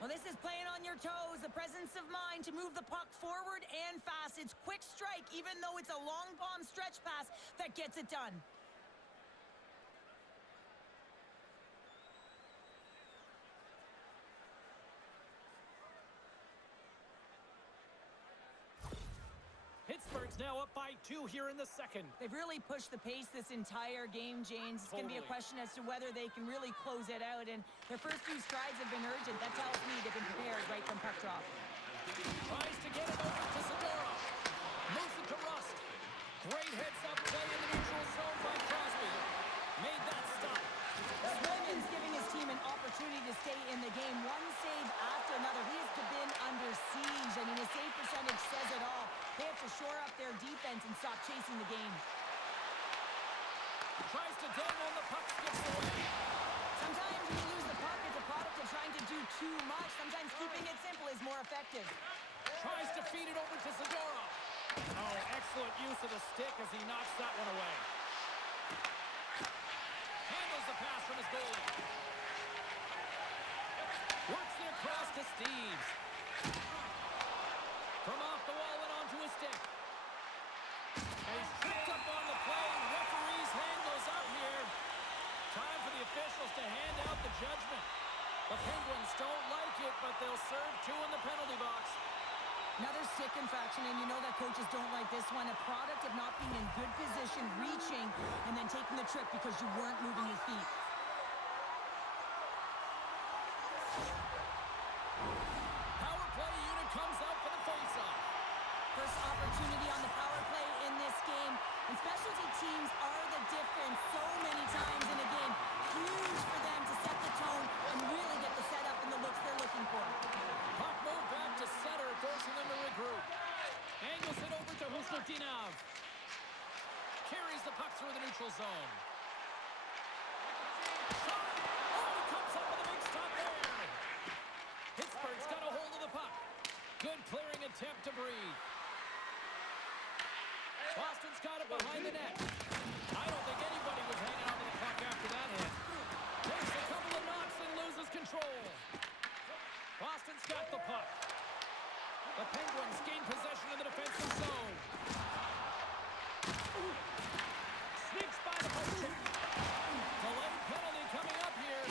Well, this is playing on your toes, the presence of mind to move the puck forward and fast. It's quick strike, even though it's a long bomb stretch pass that gets it done. Pittsburgh's now up by 2 here in the second. They've really pushed the pace this entire game, James. It's going to be a question as to whether they can really close it out. And their first few strides have been urgent. That tells me they've been prepared right from puck drop. Tries to get it over to Segura. Moves it to Rust. Great heads-up play in the neutral zone by Crosby. Made that stop. Swayman's giving his team an opportunity to stay in the game. One save after another. He has been under siege. I mean, his save percentage says it all. They have to shore up their defense and stop chasing the game. Tries to dangle and the puck skips away. Sometimes when you lose the puck, it's a product of trying to do too much. Sometimes keeping it simple is more effective. Tries to feed it over to Zadorov. Oh, excellent use of the stick as he knocks that one away. Handles the pass from his goalie. Works it across to Steves. From off the wall and onto his stick. And he's tripped up on the play. Referee's hand goes up here. Time for the officials to hand out the judgment. The Penguins don't like it, but they'll serve two in the penalty box. Another stick infraction, and you know that coaches don't like this one. A product of not being in good position, reaching, and then taking the trip because you weren't moving your feet. Power play unit comes out for the faceoff. First opportunity on the power play in this game. And specialty teams are the difference so many times in a game. Huge for them to set the tone and really get the setup and the looks they're looking for. Puck moved back to center, forcing them to regroup. Angles it over to Husnutinov. Carries the puck through the neutral zone. Shot! Oh, he comes up with a big stop there. Pittsburgh's got a hold of the puck. Good clearing attempt to breathe. Boston's got it behind the net. I don't think anybody was hanging on to the puck after that hit. Takes a couple of knocks and loses control. Boston's got the puck. The Penguins gain possession of the defensive zone. Sneaks by the post. Delayed penalty coming up here.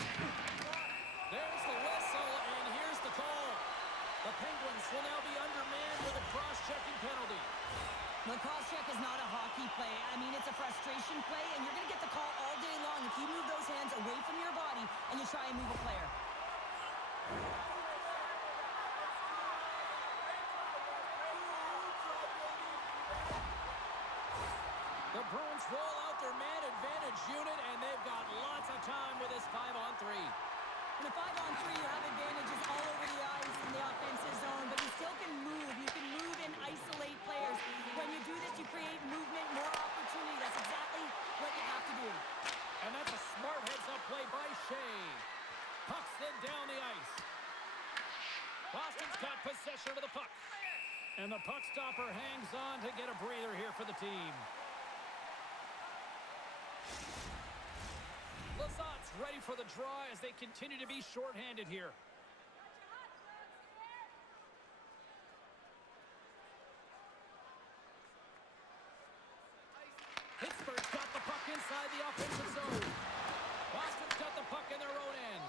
There's the whistle, and here's the call. The Penguins will now be undermanned with a cross-checking penalty. The cross-check is not a hockey play. I mean, it's a frustration play, and you're going to get the call all day long if you move those hands away from your body and you try and move a player. The Bruins roll out their man advantage unit, and they've got lots of time with this 5-on-3. In a 5-on-3, you have advantages all over the ice in the offensive zone, but you still can move. You can move and isolate players. When you do this, you create movement, more opportunity. That's exactly what you have to do. And that's a smart heads-up play by Shea. Puck's then down the ice. Boston's got possession of the puck. And the puck stopper hangs on to get a breather here for the team. Lazat's ready for the draw as they continue to be shorthanded here. Pittsburgh's got the puck inside the offensive zone. Boston's got the puck in their own end.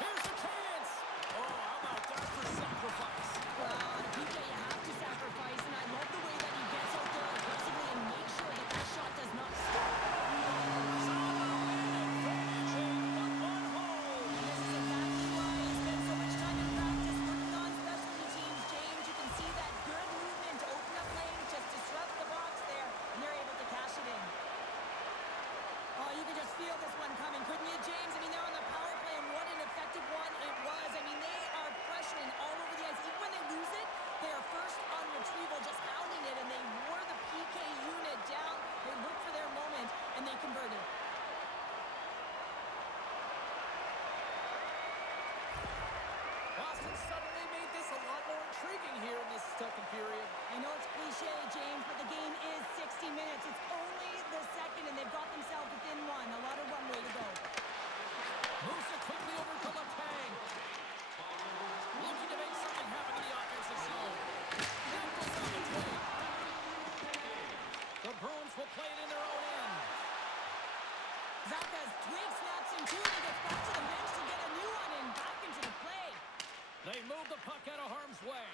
Here's a chance. Oh, how about that for sacrifice? Well, on a PK, you have to sacrifice, and I love the way that he gets out there aggressively and makes sure that that shot does not stop. Second period. I know it's cliche, James, but the game is 60 minutes. It's only the second, and they've got themselves within one. A lot of runway to go. Moves it quickly over to Letang. Looking to make something happen in the offensive zone. That goes out the way. The Bruins will play it in their own end. Zaka's twig snaps in two, and he gets back to the bench to get a new one and back into the play. They move the puck out of harm's way.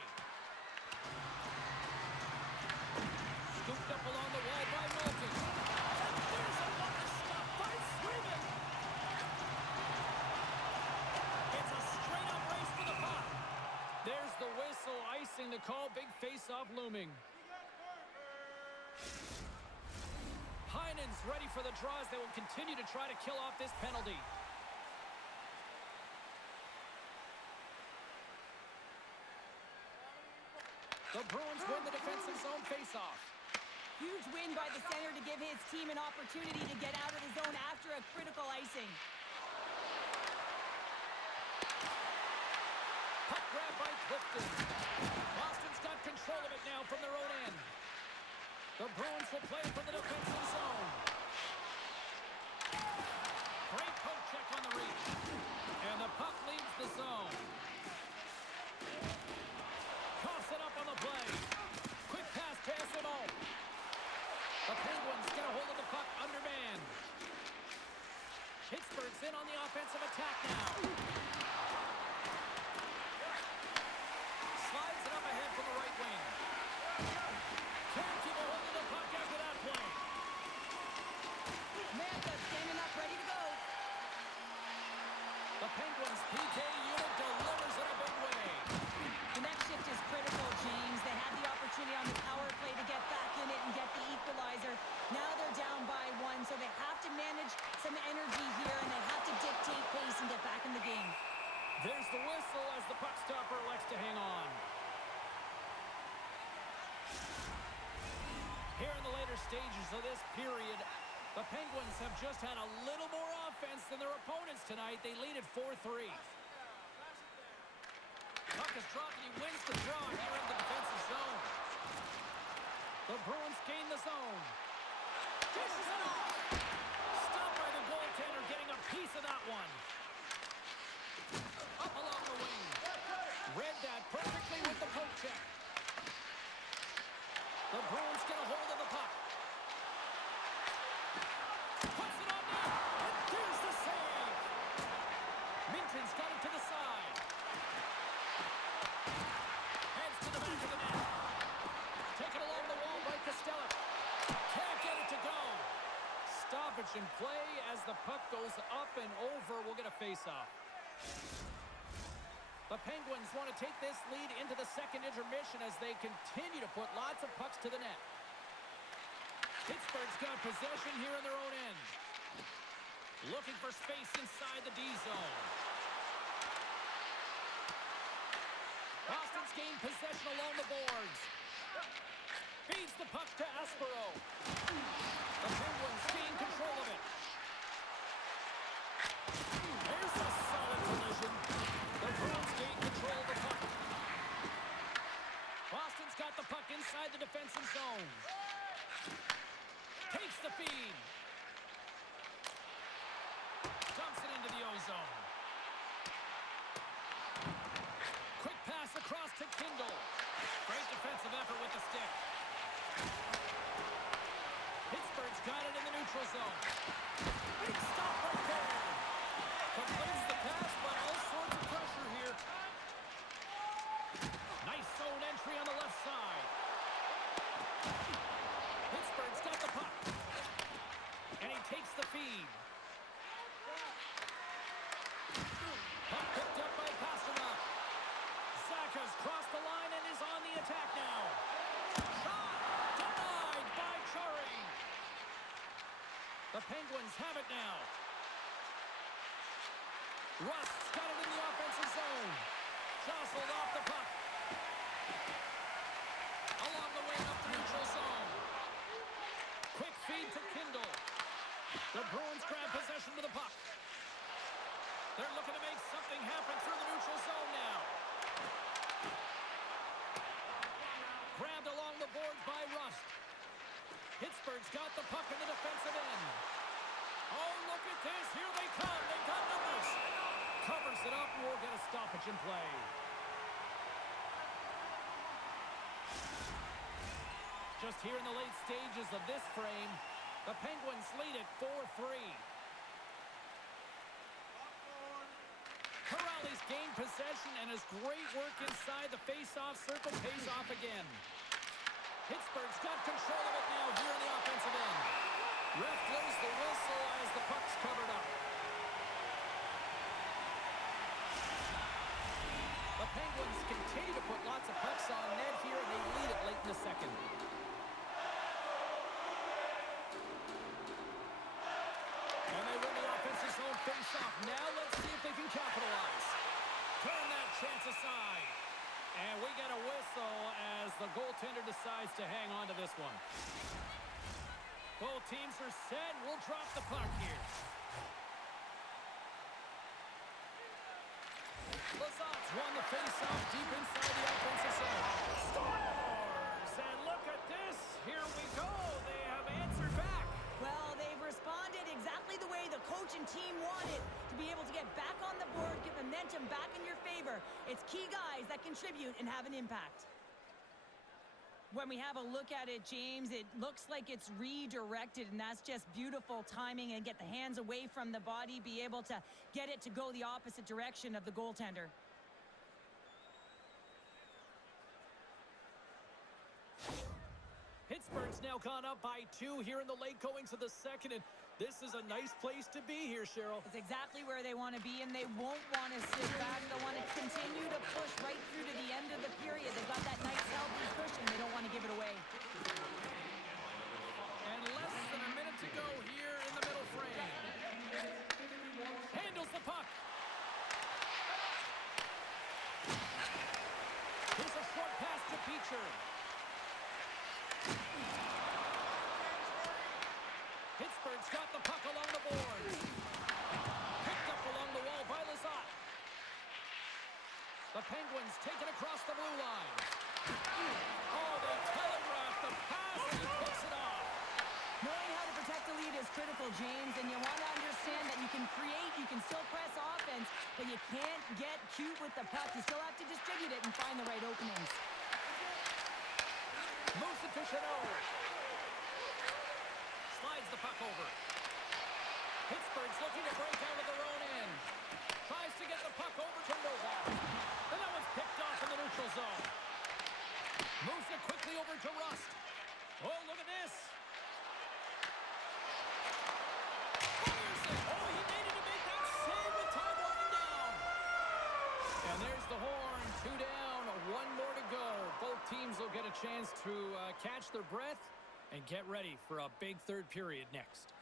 Scooped up along the wall by Malkin. There's a blocker stop by Sweden. It's a straight-up race for the puck. There's the whistle, icing to call. Big face-off looming. Heinen's ready for the draws. They will continue to try to kill off this penalty. The Bruins win the defensive zone face-off. Huge win by the center to give his team an opportunity to get out of the zone after a critical icing. Puck grab by Clifton. Boston's got control of it now from their own end. The Bruins will play from the defensive zone. Great poke check on the reach. And the puck leaves the zone. Coughs it up on the play. Quick pass to SMO. The Penguins get a hold of the puck under man. Pittsburgh's in on the offensive attack now. Slides it up ahead from the right wing. Can't keep a hold of the puck after that play. Mantha standing up, ready to go. The Penguins' PK unit delivers in a big way. The next shift is critical, James. They had the opportunity on the power play to get back in it and get the equalizer. Now they're down by 1, so they have to manage some energy here, and they have to dictate pace and get back in the game. There's the whistle as the puck stopper elects to hang on. Here in the later stages of this period, the Penguins have just had a little more offense than their opponents tonight. They lead at 4-3. Puck is dropped and he wins the draw here in the defensive zone. The Bruins gain the zone. Dishes it off. Stopped by the goaltender, getting a piece of that one. Up along the wing. Read that perfectly with the poke check. The Bruins get a hold of the puck. Puts it on net. And there's the save. Minton's got it to the side. Heads to the back of the net. Taken along the wall by Costello. Can't get it to go. Stoppage in play as the puck goes up and over. We'll get a face-off. The Penguins want to take this lead into the second intermission as they continue to put lots of pucks to the net. Pittsburgh's got possession here in their own end. Looking for space inside the D zone. Boston's gained possession along the boards. Feeds the puck to Aspero. The Penguins gain control of it. There's a solid collision. The Bruins gain control of the puck. Boston's got the puck inside the defensive zone. Takes the feed. Dumps it into the O-zone. Quick pass across to Kindle. Great defensive effort with the stick. Pittsburgh's got it in the neutral zone. Big stop right there. Completes the pass, but all sorts of pressure here. Nice zone entry on the left side. Pittsburgh's got the puck. And he takes the feed. Puck picked up by Pasternak. Zacha's crossed the line and is on the attack now. Shot denied by Chari. The Penguins have it now. Rust's got it in the offensive zone. Jostled off the puck. Along the way up the neutral zone. Quick feed to Kindle. The Bruins grab possession with the puck. They're looking to make something happen through the neutral zone now. Grabbed along the boards by Rust. Pittsburgh's got the puck in the defensive end. Oh, look at this. Here they come. They've got numbers. Covers it up. We'll get a stoppage in play. Just here in the late stages of this frame, the Penguins lead it 4-3. Corrales gained possession and his great work inside the face-off circle pays off again. Pittsburgh's got control of it now here in the offensive end. Ref blows the whistle as the puck's covered up. The Penguins continue to put lots of pucks on net here, and they lead it late in the second. And they win the offensive zone face-off. Now let's see if they can capitalize. Turn that chance aside. And we get a whistle as the goaltender decides to hang on to this one. Both teams are set. We'll drop the puck here. Lazat's won the face-off deep inside the offensive zone. Scores! And look at this. Here we go. They have answered back. Well, they've responded exactly the way the coach and team wanted, to be able to get back on the board, get momentum back in your favor. It's key guys that contribute and have an impact. When we have a look at it, James, it looks like it's redirected, and that's just beautiful timing, and get the hands away from the body, be able to get it to go the opposite direction of the goaltender. Pittsburgh's now gone up by 2 here in the late going to the second, and this is a nice place to be here, Cheryl. It's exactly where they want to be, and they won't want to sit back. They want to continue to push right through to the end of the period. They've got that nice healthy cushion. They don't want to give it away. And less than a minute to go here in the middle frame. Handles the puck. Here's a short pass to Beecher. Pittsburgh's got the puck along the boards. Picked up along the wall by Lazat. The Penguins take it across the blue line. Oh, they telegraphed the pass, and he picks it off. Knowing how to protect the lead is critical, James, and you want to understand that you can create, you can still press offense, but you can't get cute with the puck. You still have to distribute it and find the right openings. Moves it to Chanot. Slides the puck over. Pittsburgh's looking to break out of their own end. Tries to get the puck over to Novak. And that one's picked off in the neutral zone. Moves it quickly over to Rust. Oh, look at this. Fires it. Oh, he needed to make that save with time winding down. And there's the horn. 2 down, 1 more to go. Both teams will get a chance to catch their breath and get ready for a big third period next.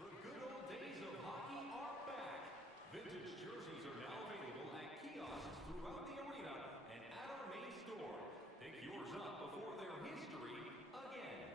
The good old days of hockey are back. Vintage jerseys are now available at kiosks throughout the arena and at our main store. Pick yours up before their history again.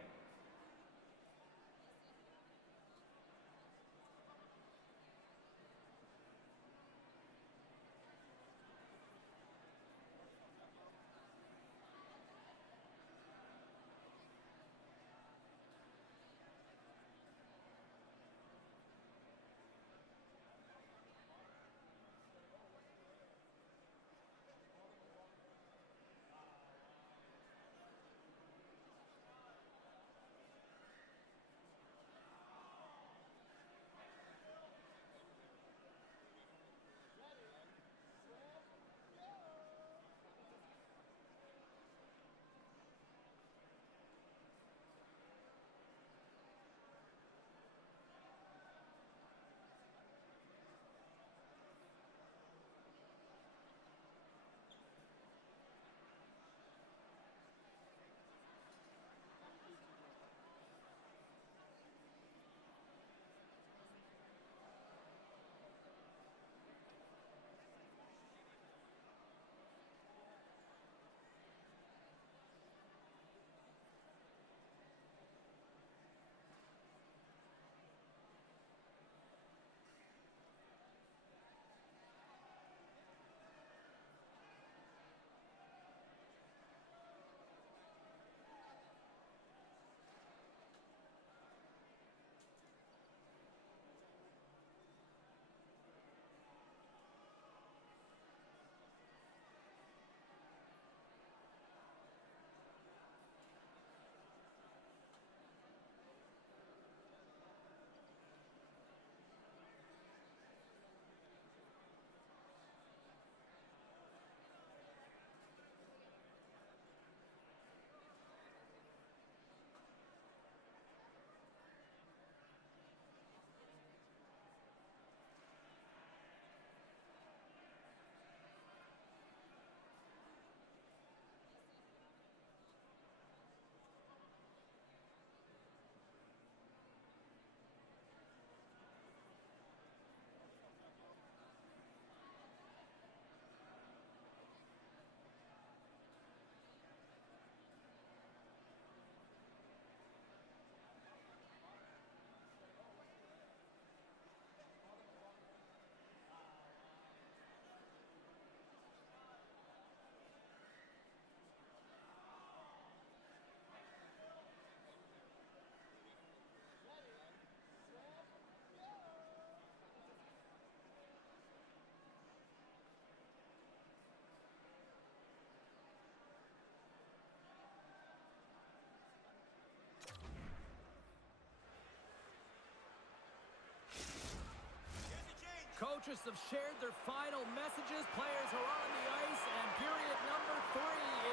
coaches have shared their final messages. Players are on the ice, and period number 3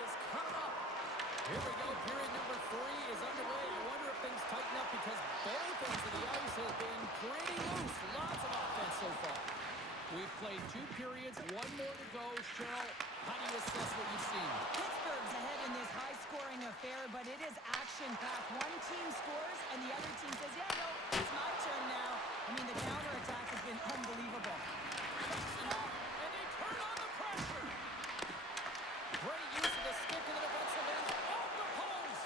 is coming up. Here we go. Period number 3 is underway. I wonder if things tighten up because both ends of the ice have been pretty loose. Lots of offense so far. We've played 2 periods, 1 more to go. Cheryl, how do you assess what you've seen? Pittsburgh's ahead in this high-scoring affair, but it is action-packed. One team scores, and the other team says, yeah, no, it's my turn now. I mean, the counterattack has been unbelievable. Cuts it off, and they turn on the pressure. Great use of the stick in the defensive end. Off the post.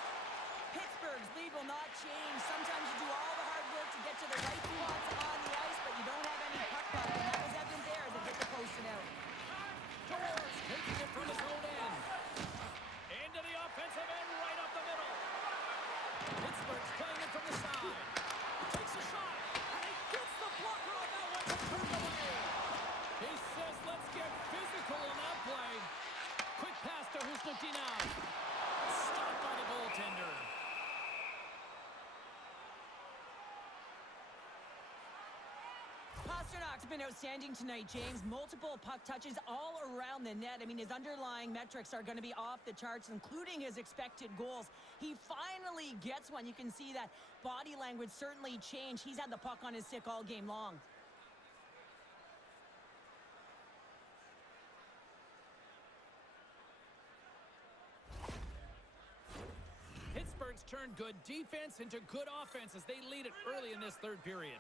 Pittsburgh's lead will not change. Sometimes you do all the hard work to get to the right spots on the ice, but you don't have any puck luck, and that was evident there as they get the posted out. Doors taking it from his own end. Into the offensive end, right up the middle. Pittsburgh's playing it from the side. Takes a shot, and he gets the blocker on that one to turn it away. He says, let's get physical on that play. Quick pass to Husnutinov. Stopped by the goaltender. Pasternak's been outstanding tonight, James. Multiple puck touches all around the net. I mean, his underlying metrics are going to be off the charts, including his expected goals. He finally gets one. You can see that body language certainly changed. He's had the puck on his stick all game long. Pittsburgh's turned good defense into good offense as they lead it early in this third period.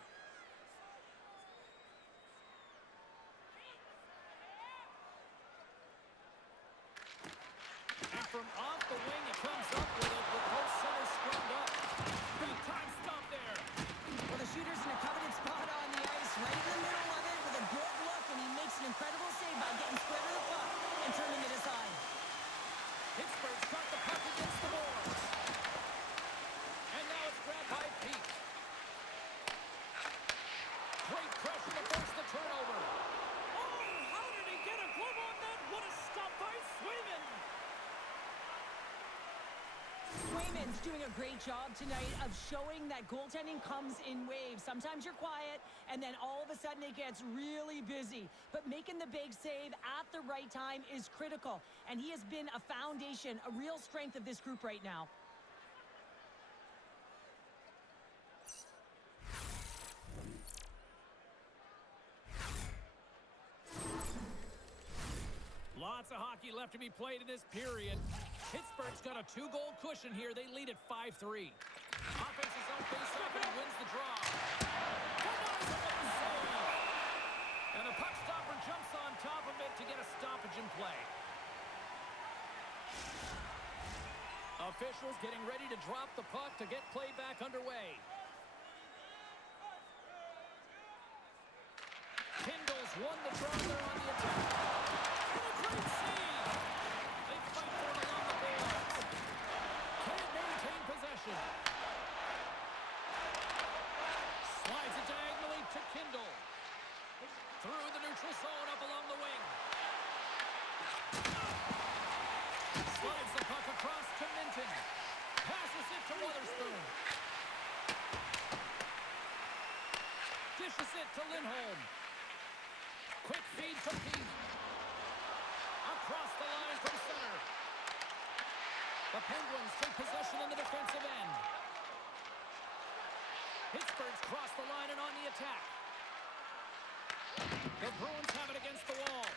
And from off the wing, he comes up with it with both centers scrummed up. Big time stop there. Well, the shooter's in a coveted spot on the ice, right in the middle of it with a good look, and he makes an incredible save by getting square to the puck and turning it aside. Pittsburgh's got the puck against the boards. And now it's grabbed by Pete. Great pressure to force the turnover. Oh, how did he get a glove on that? What a stop by Swayman. Swayman's doing a great job tonight of showing that goaltending comes in waves. Sometimes you're quiet, and then all of a sudden it gets really busy. But making the big save at the right time is critical, and he has been a foundation, a real strength of this group right now. Lots of hockey left to be played in this period. Pittsburgh's got a 2-goal cushion here. They lead at 5-3. Offense is on face-off, and he wins the draw. And the puck stopper jumps on top of it to get a stoppage in play. Officials getting ready to drop the puck to get play back underway. Kindle's won the draw there on the attack. And a great save! They fight for it along the boards. Can't maintain possession. Slides it diagonally to Kindle. Through the neutral zone up along the wing. Slides the puck across to Minton. Passes it to Wotherspoon. Dishes it to Lindholm. Quick feed to Pete. Across the line from center. The Penguins take possession in the defensive end. Pittsburgh's crossed the line and on the attack. The Bruins have it against the wall.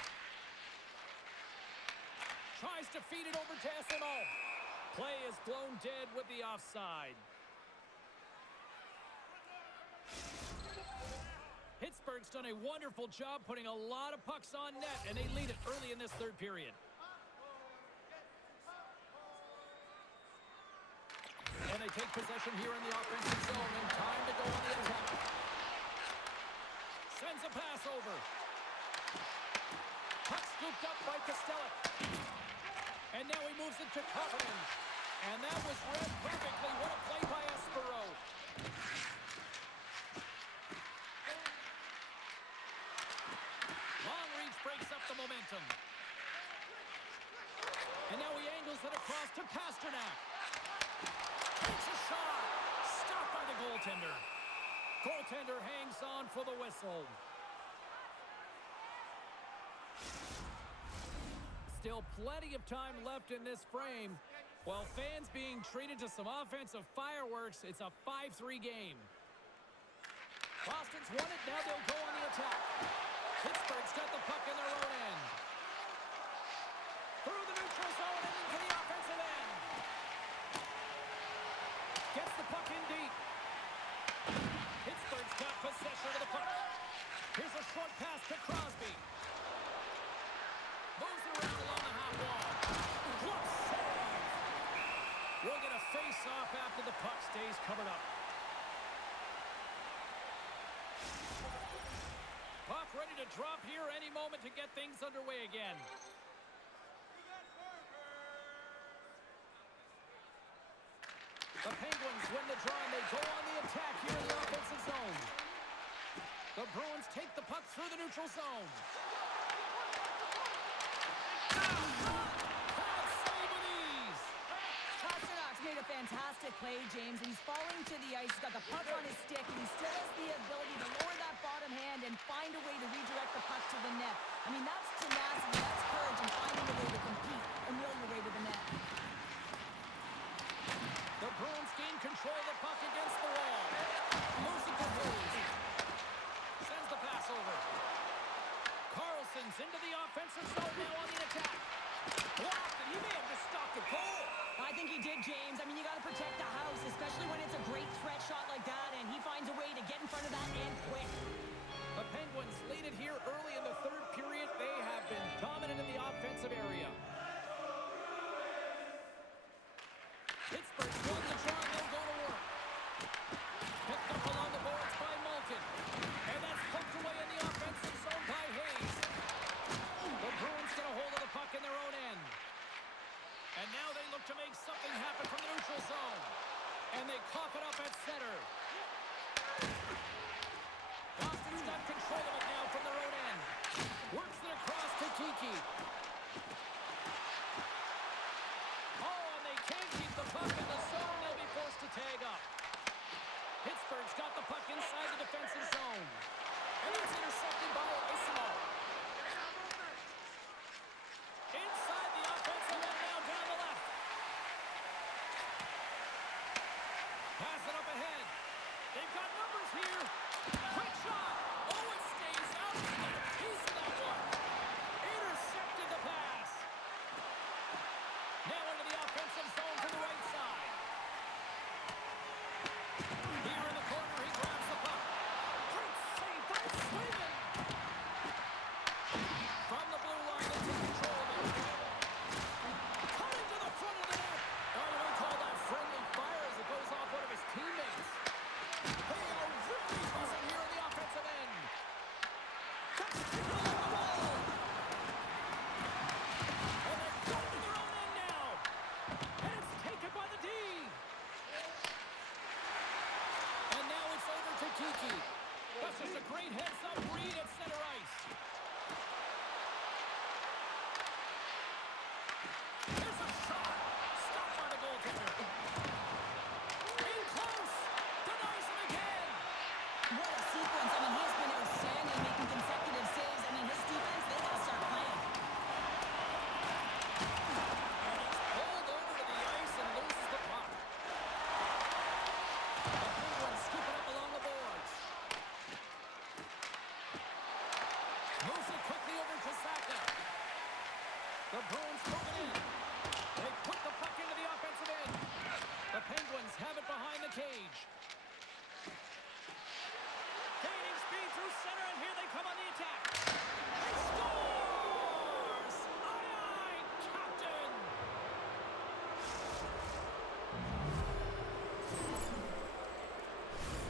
Tries to feed it over to SMO. Play is blown dead with the offside. Pittsburgh's done a wonderful job putting a lot of pucks on net, and they lead it early in this third period. And they take possession here in the offensive zone, and time to go on the attack. Sends a pass over. Puck scooped up by Kostelik. And now he moves it to Coverman. And that was read perfectly. What a play by Espero. Long reach breaks up the momentum. And now he angles it across to Pasternak. Takes a shot. Stopped by the goaltender. Goaltender hangs on for the whistle. Still plenty of time left in this frame. While fans being treated to some offensive fireworks, it's a 5-3 game. Boston's won it. Now they'll go on the attack. Pittsburgh's got the puck in their own end. Through the neutral zone and into the offensive end. Gets the puck in deep. Pittsburgh's got possession of the puck. Here's a short pass to Crosby. Moves it around along the half wall. What save! We'll get a face-off after the puck stays covered up. Puck ready to drop here any moment to get things underway again. The Penguins win the draw and they go on the attack here in the offensive zone. The Bruins take the puck through the neutral zone. Made a fantastic play, James, and he's falling to the ice. He's got the puck on his stick, and he still has the ability to lower that bottom hand and find a way to redirect the puck to the net. I mean, that's tenacity, that's courage, and finding a way to compete and will your way to the net. The Bruins gain control of the puck against the wall. Moves it to Hayes. Sends the pass over. Carlson's into the offensive zone now on the attack. Blocked, and he may have just stopped the goal. I think he did, James. I mean, you got to protect the house, especially when it's a great threat shot like that, and he finds a way to get in front of that and quick. The Penguins lead it here early in the third period. They have been dominant in the offensive area. Pittsburgh won the draw, and they'll go to work. Picked up along the boards by Malkin. And that's poked away in the offensive zone by Hayes. The Bruins get a hold of the puck in their own end. And now they look to make something happen from the neutral zone. And they cough it up at center. Boston's got control of it now from their own end. Works it across to Kiki. Oh, and they can't keep the puck in the zone. They'll be forced to tag up. Pittsburgh's got the puck inside the defensive zone. And it's intercepted by Ismo. Inside the offensive end now down the left. Pass it up ahead. They've got numbers here. Quick shot. Oh, it stays out. He's got a piece of that one. Intercepted the pass. Now into the offensive zone to the right side. Here in the corner, he grabs the puck. Great save by Swayman. From the blue line, they take control of it. Coming to the front of the net. Oh, you don't call that friendly fire as it goes off one of his teammates. They are really buzzing here in the offensive end. That's tipped along the wall. And they're going to their own end now. And it's taken by the D. And now it's over to Kiki. That's just a great heads-up read at center ice. Here's a shot. Stopped by the goaltender. In close. Denies him again. What a sequence. I mean, he's been outstanding, making consecutive saves. I mean, his defense, they got to start playing. And he's pulled over to the ice and loses the puck. The Penguins scoop it up along the boards. Moves it quickly over to Saka. The Bruins move it in. They put the puck into the offensive end. The Penguins have it behind the cage. Gaining speed through center, and here they come on the attack. He scores! Aye, aye, Captain!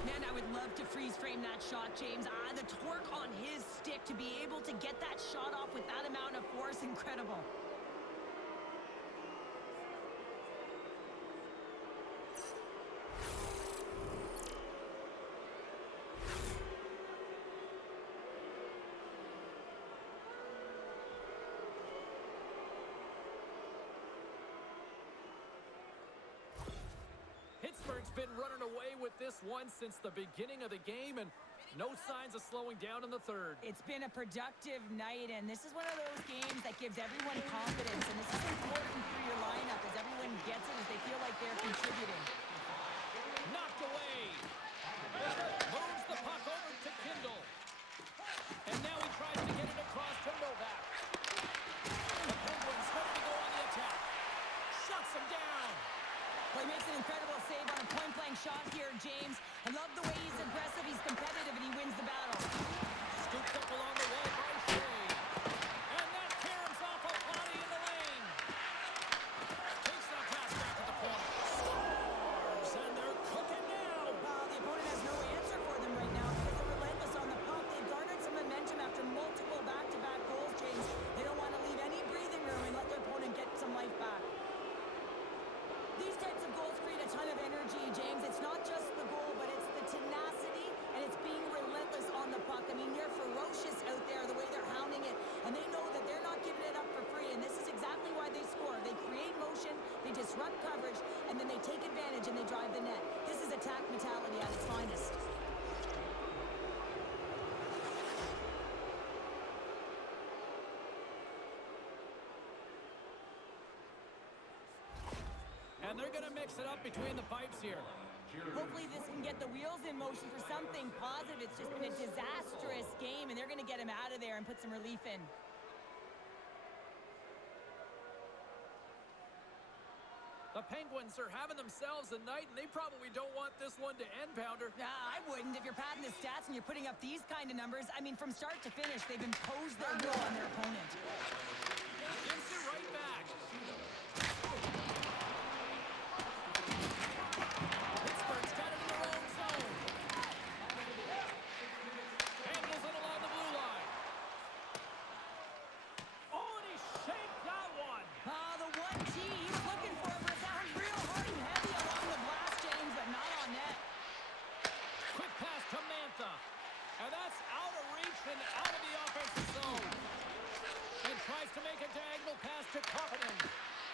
Man, I would love to freeze frame that shot, James. The torque on his stick to be able to get that shot off with that amount of force, incredible. Pittsburgh's been running away with this one since the beginning of the game, and No signs of slowing down in the third. It's been a productive night, and this is one of those games that gives everyone confidence, and this is important for your lineup as everyone gets it, as they feel like they're contributing. Knocked away. Moves the puck over to Kindle. And now he tries to get it across to Novak. The Penguins ready to go on the attack. Shuts him down. Well, he makes an incredible save on a point-blank shot here, James. I love the way he's aggressive, he's competitive, and he wins the battle. Scooped up along the wall by Shea. And that caroms off a body in the lane. Takes that pass back at the point. Scores, and they're cooking now. The opponent has no answer for them right now because they're relentless on the puck. They've garnered some momentum after multiple back-to-back goals, James. They don't want to leave any breathing room and let their opponent get some life back. These types of goals create a ton of energy, James. It's not just the goal, but it's the tenacity, and it's being relentless on the puck. I mean, they're ferocious out there, the way they're hounding it, and they know that they're not giving it up for free, and this is exactly why they score. They create motion, they disrupt coverage, and then they take advantage and they drive the net. This is attack mentality at its finest. And they're going to mix it up between the pipes here. Hopefully this can get the wheels in motion for something positive. It's just been a disastrous game, and they're going to get him out of there and put some relief in. The Penguins are having themselves a night, and they probably don't want this one to end, Pounder. I wouldn't. If you're padding the stats and you're putting up these kind of numbers, I mean, from start to finish, they've imposed their will on their opponent. Gives it right back. Pittsburgh's got it in their own zone. Handles it along the blue line. Oh, and he shaped that one. The 1T, he was looking for it, but it's down real hard and heavy along the glass, James, but not on net. Quick pass to Mantha. And that's out of reach and out of the offensive zone. And tries to make a diagonal pass to Koppinen.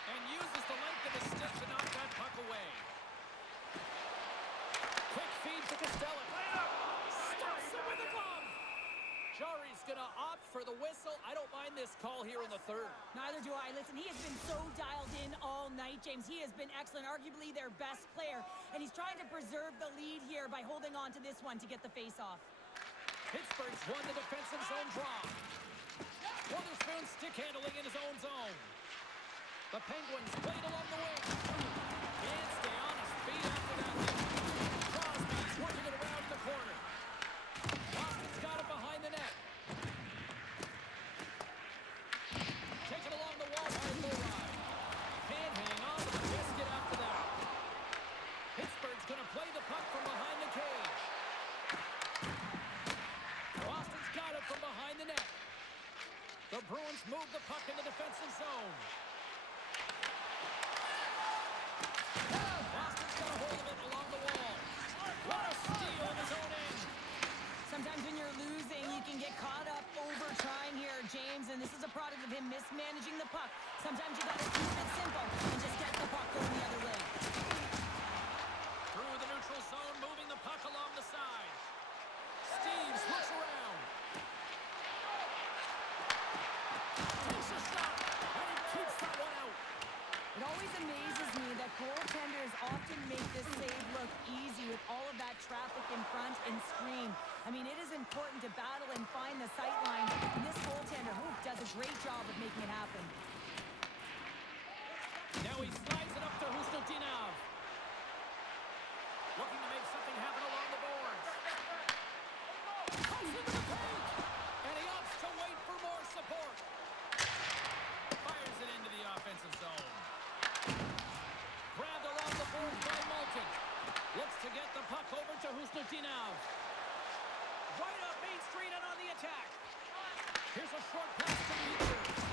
And uses the length of his stick to knock that puck away. Quick feed to Costello. Stops him with a glove. Jari's going to opt for the whistle. I don't mind this call here in the third. Neither do I. Listen, he has been so dialed in all night, James. He has been excellent, arguably their best player. And he's trying to preserve the lead here by holding on to this one to get the face-off. Pittsburgh's won the defensive zone draw. Witherspoon stick handling in his own zone. The Penguins played along the wing. Can't stay on his feet after that. Crosby's working it around the corner. Boston's got it behind the net. Taken along the wall by Lowry. Can't hang on to the biscuit after that. Pittsburgh's going to play the puck from behind the cage. Boston's got it from behind the net. The Bruins move the puck in the defensive zone. Boston's got a hold of it along the wall. What a steal in his own end. Sometimes when you're losing, you can get caught up over trying here, James, and this is a product of him mismanaging the puck. Sometimes you got to keep it simple and just get the puck going the other way. Through the neutral zone, moving the puck along the side. Steves looks around. Takes a shot, and he keeps that one out. It always amazes me that goaltenders often make this save look easy with all of that traffic in front and screen. I mean, it is important to battle and find the sight lines, and this goaltender does a great job of making it happen. Now he slides it up to Husnutinov. Looking to make something happen along the boards. Comes into the paint, and he opts to wait for more support. Fires it into the offensive zone. Grabbed along the boards by Malkin. Looks to get the puck over to Husnutinov. Right up Main Street and on the attack. Here's a short pass to Peters.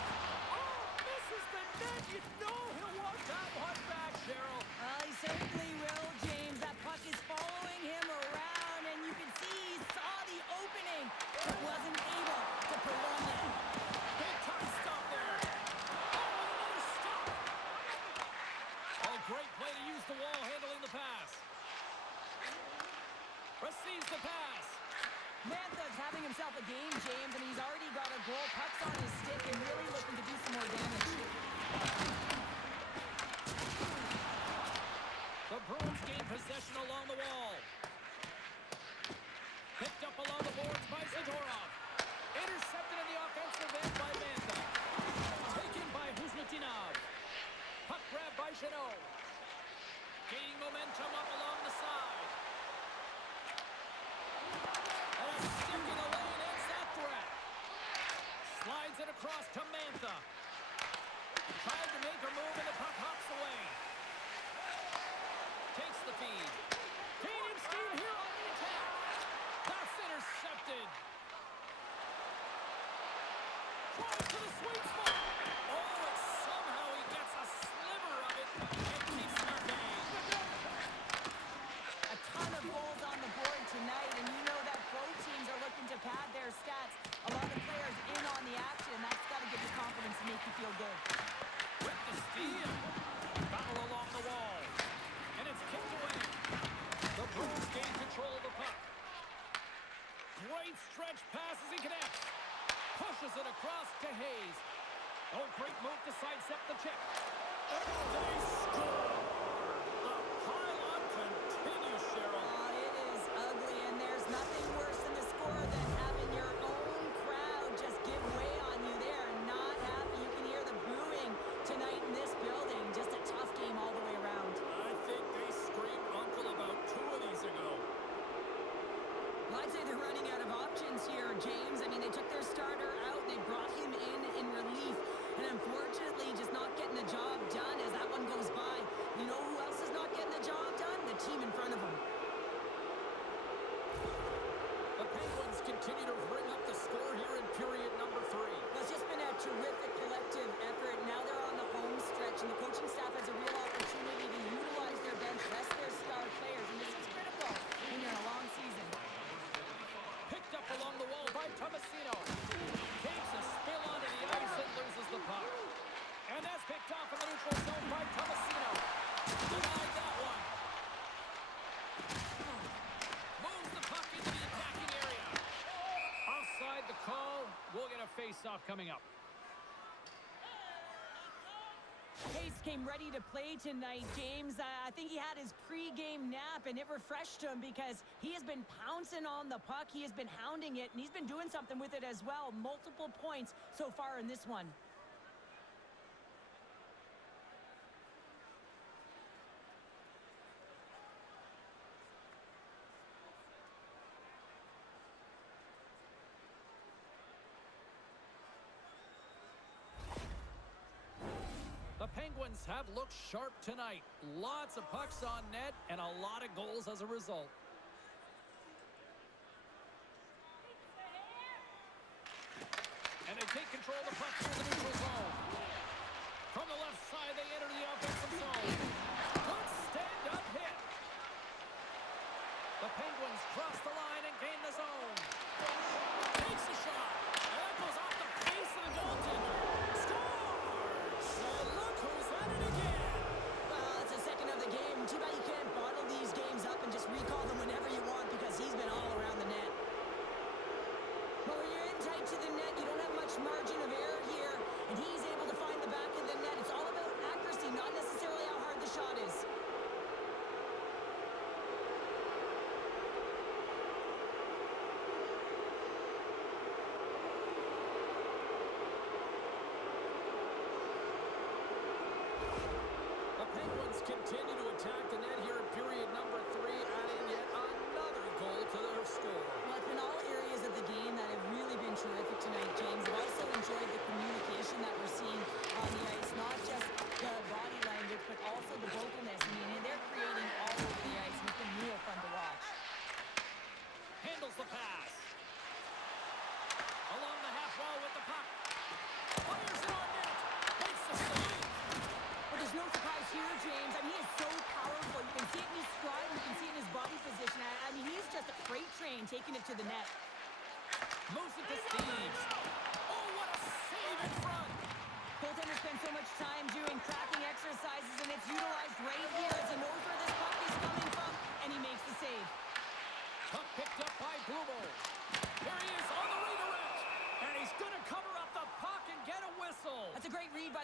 Oh, misses the net. You know he'll want that one back, Cheryl. He certainly will, James. That puck is following him around, and you can see he saw the opening, but wasn't able to prolong it. Big time stop there. Oh, another stop. Oh, great play to use the wall handling the pass. Receives the pass. having himself a game, James, and he's already got a goal. Puck's on his stick and really looking to do some more damage. The Bruins gain possession along the wall. Picked up along the boards by Zadorov. Intercepted in the offensive end by Mantha. Taken by Huzmatinov. Puck grab by Janot. Gaining momentum up along the side. And a stick in the lane ends that threat. Slides it across to Mantha. Tried to make a move and the puck hops away. Takes the feed. Gaining steam here on the attack. That's intercepted. Tries to the sweet spot. Oh, and somehow he gets a sliver of it and keeps it at bay. A ton of goals on the board tonight, and you know that both teams are looking to pad their stats. A lot of players in on the action. That's got to give you confidence and make you feel good. With the steal. Battle along the wall. And it's kicked away. The Bruins gain control of the puck. Great stretch pass as he connects. Pushes it across to Hayes. Oh, great move to sidestep the check. And they score. The pile-on continues, Cheryl. It is ugly, and there's nothing worse in the score than having your own crowd just give way on you. They are not happy. You can hear the booing tonight in this building. Just a tough game all the way around. I think they screamed uncle about 2 of these ago. Well, I'd say they're running out of options here, James. I mean, they took their starter out. They brought him in relief. And unfortunately, just not getting the job done as that one goes by. You know who else is not getting the job done? The team in front of them. The Penguins continue to bring up the score here in period number 3. Well, it's just been a terrific collective effort. Now they're on the home stretch, and the coaching staff has a real opportunity to utilize their bench, rest their star players, and this is critical when you're in a long season. Picked up along the wall by Tomasino. Takes a spill onto the ice and loses the puck. And that's picked off in the neutral zone by Tomasino. Denied that one. Moves the puck into the attacking area. Offside the call. We'll get a face-off coming up. Hayes came ready to play tonight, James. I think he had his pre-game nap, and it refreshed him because he has been pouncing on the puck. He has been hounding it, and he's been doing something with it as well. Multiple points so far in this one. The Penguins have looked sharp tonight. Lots of pucks on net and a lot of goals as a result. And they take control of the puck here in the neutral zone. From the left side, they enter the offensive zone. Good stand-up hit. The Penguins cross the line and gain the zone. Takes a shot. And that goes off the face of the goaltender. Scores! And look who's at it again. Well, it's the second of the game. Too bad you can't bottle these games up and just recall them whenever you want because he's been all around the net. But when you're in tight to the net, you don't have much margin of error here, and he's able to find the back of the net. It's all about accuracy, not necessarily how hard the shot is. The Penguins continue to attack the net here in period number 3, adding yet another goal to their score. Well, it's been all areas of the game that have really been terrific tonight, James. I've also enjoyed the communication that we're seeing on the ice, not just the body language, but also the vocalness. I mean, they're creating all over the ice, and it's been real fun to watch. Handles the pass. Along the half wall with the puck. Fires it on net. Makes the save. But there's no surprise here, James. I mean, he is so powerful. You can see it in his stride. You can see it in his body position. I mean, he's just a freight train taking it to the net. Moves it to Steves. Oh, what a save in front. Goaltenders spend so much time doing cracking exercises, and it's utilized right here as he knows where this puck is coming from, and he makes the save. Puck picked up by Blumel. Here he is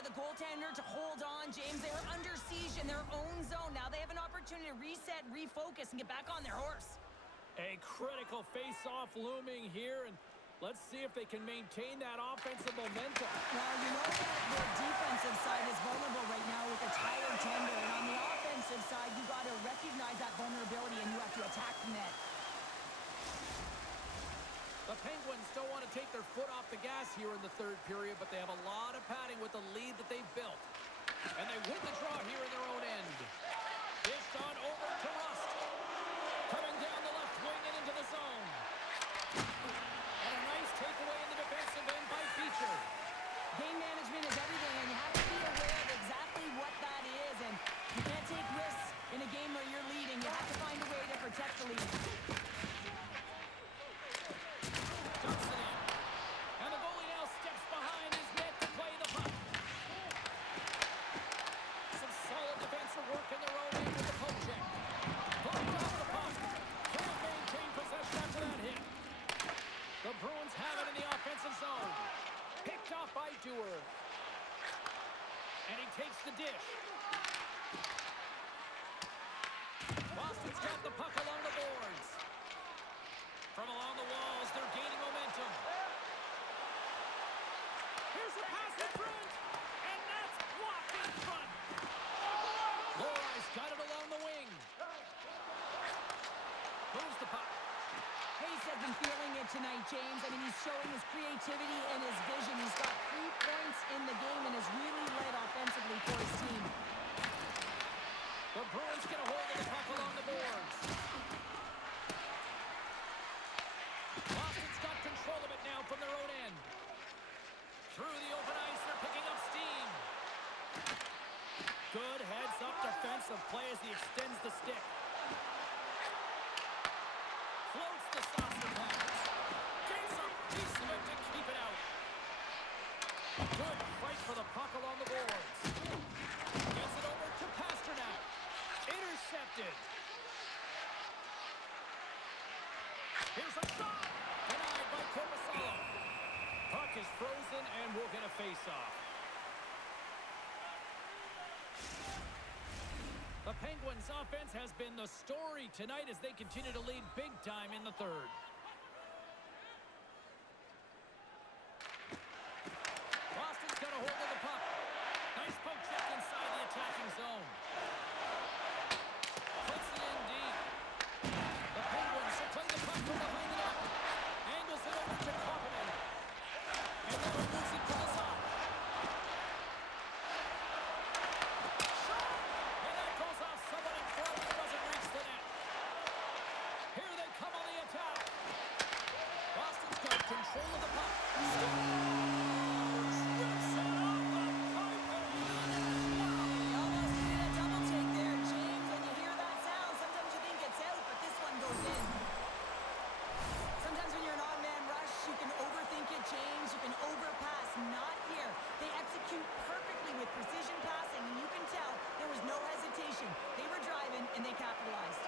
by the goaltender to hold on, James. They were under siege in their own zone. Now they have an opportunity to reset, refocus, and get back on their horse. A critical face-off looming here, and let's see if they can maintain that offensive momentum. Well, you know that the defensive side is vulnerable right now with a tired tender, and on the offensive side, you got to recognize that vulnerability, and you have to attack the net. The Penguins don't want to take their foot off the gas here in the third period, but they have a lot of padding with the lead that they've built. And they win the draw here in their own end. Dished on over to Rust. Coming down the left wing and into the zone. And a nice takeaway in the defensive end by Feature. Game management is everything, and you have to be aware of exactly what that is. And you can't take risks in a game where you're leading. You have to find a way to protect the lead. The Bruins have it in the offensive zone. Picked off by Dewar. And he takes the dish. Boston's got the puck along the boards. From along the walls, they're gaining momentum. Here's a pass in front. And that's blocked in front. Lohrai's got it along the wing. Moves the puck. Hayes has been feeling it tonight, James. I mean, he's showing his creativity and his vision. He's got 3 points in the game and has really led offensively for his team. The Bruins get a hold of the puck along the boards. Boston's got control of it now from their own end. Through the open ice, they're picking up steam. Good heads-up defensive play as he extends the stick. Floats the saucer pass. Gets a piece of it to keep it out. Good fight for the puck along the boards. Gets it over to Pasternak. Intercepted. Here's a shot. Denied by Korpisalo. Puck is frozen and we'll get a face-off. The Penguins' offense has been the story tonight as they continue to lead big time in the third. Boston's got a hold of the puck. Nice poke check inside the attacking zone. Puts it in deep. The Penguins will play the puck from behind the net. Angles it over to Koppinen. And then moves it to the side. Control of the puck. Strips it off the pipe. Almost did a double take there, James. When you hear that sound, sometimes you think it's out, but this one goes in. Sometimes when you're an odd-man rush, you can overthink it, James. You can overpass. Not here. They execute perfectly with precision passing, and you can tell there was no hesitation. They were driving, and they capitalized.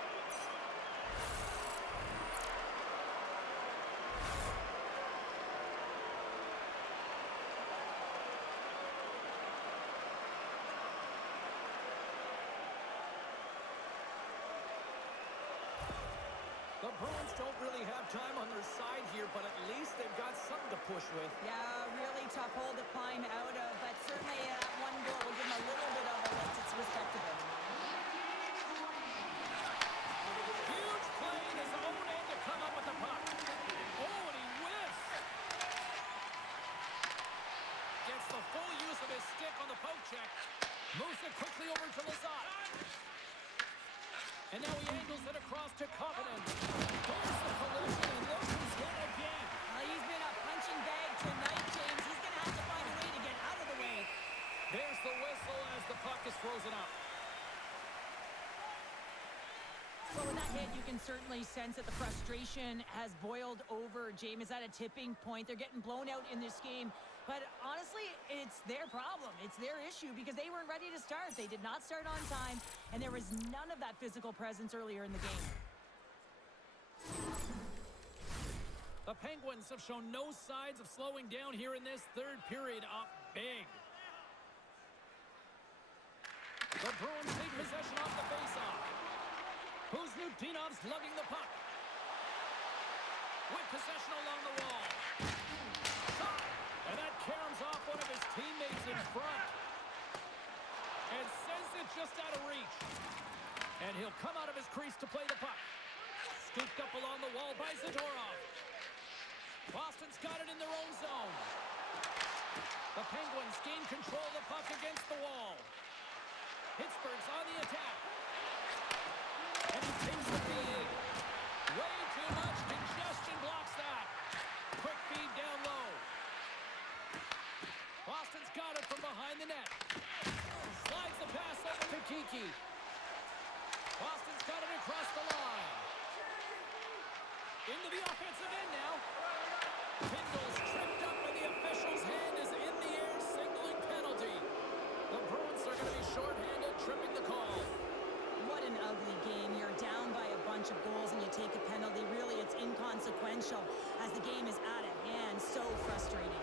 The Bruins don't really have time on their side here, but at least they've got something to push with. Yeah, really tough hole to climb out of, but certainly that one goal will give them a little bit of a lift. It's respectable. Huge play in his own end to come up with the puck. Oh, and he whiffs. Gets the full use of his stick on the poke check. Moves it quickly over to Lazat. And now he angles it across to Koppinen. There's the collision, and look who's hit again. He's been a punching bag tonight, James. He's going to have to find a way to get out of the way. There's the whistle as the puck is frozen up. So with that hit, you can certainly sense that the frustration has boiled over. James is at a tipping point. They're getting blown out in this game. But honestly, it's their problem. It's their issue because they weren't ready to start. They did not start on time, and there was none of that physical presence earlier in the game. The Penguins have shown no signs of slowing down here in this third period, up big. The Bruins take possession off the faceoff. Kuznikov's lugging the puck. With possession along the wall. Shot! And that caroms off one of his teammates in front. And sends it just out of reach. And he'll come out of his crease to play the puck. Scooped up along the wall by Zadorov. Boston's got it in their own zone. The Penguins gain control of the puck against the wall. Pittsburgh's on the attack. And he takes the feed. Way too much congestion blocks that. Quick feed down low. Boston's got it from behind the net. Slides the pass over to Kiki. Boston's got it across the line. Into the offensive end now. Kindle's tripped up and the official's hand is in the air, signaling penalty. The Bruins are going to be shorthanded, tripping the call. What an ugly game. You're down by a bunch of goals and you take a penalty. Really, it's inconsequential as the game is out of hand. So frustrating.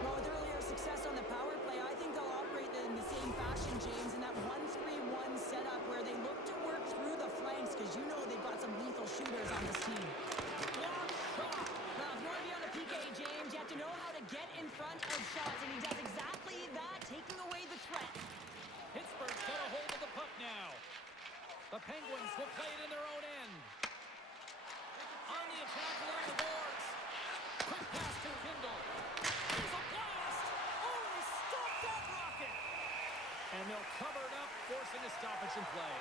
Well, with earlier success on the power play, I think they'll operate in the same fashion, James, in that 1-3-1 setup where they look to work through the flanks because you know they've got some lethal shooters on this team. Block shot. Now, if you want to be on the PK, James, you have to know how to get in front of shots, and he does exactly that, taking away the threat. Pittsburgh's got a hold of the puck now. The Penguins will play it in their own end. On the attack along the boards. Quick pass to Kindle. Here's a blast. Oh, he stopped that rocket. And they'll cover it up, forcing a stoppage in play.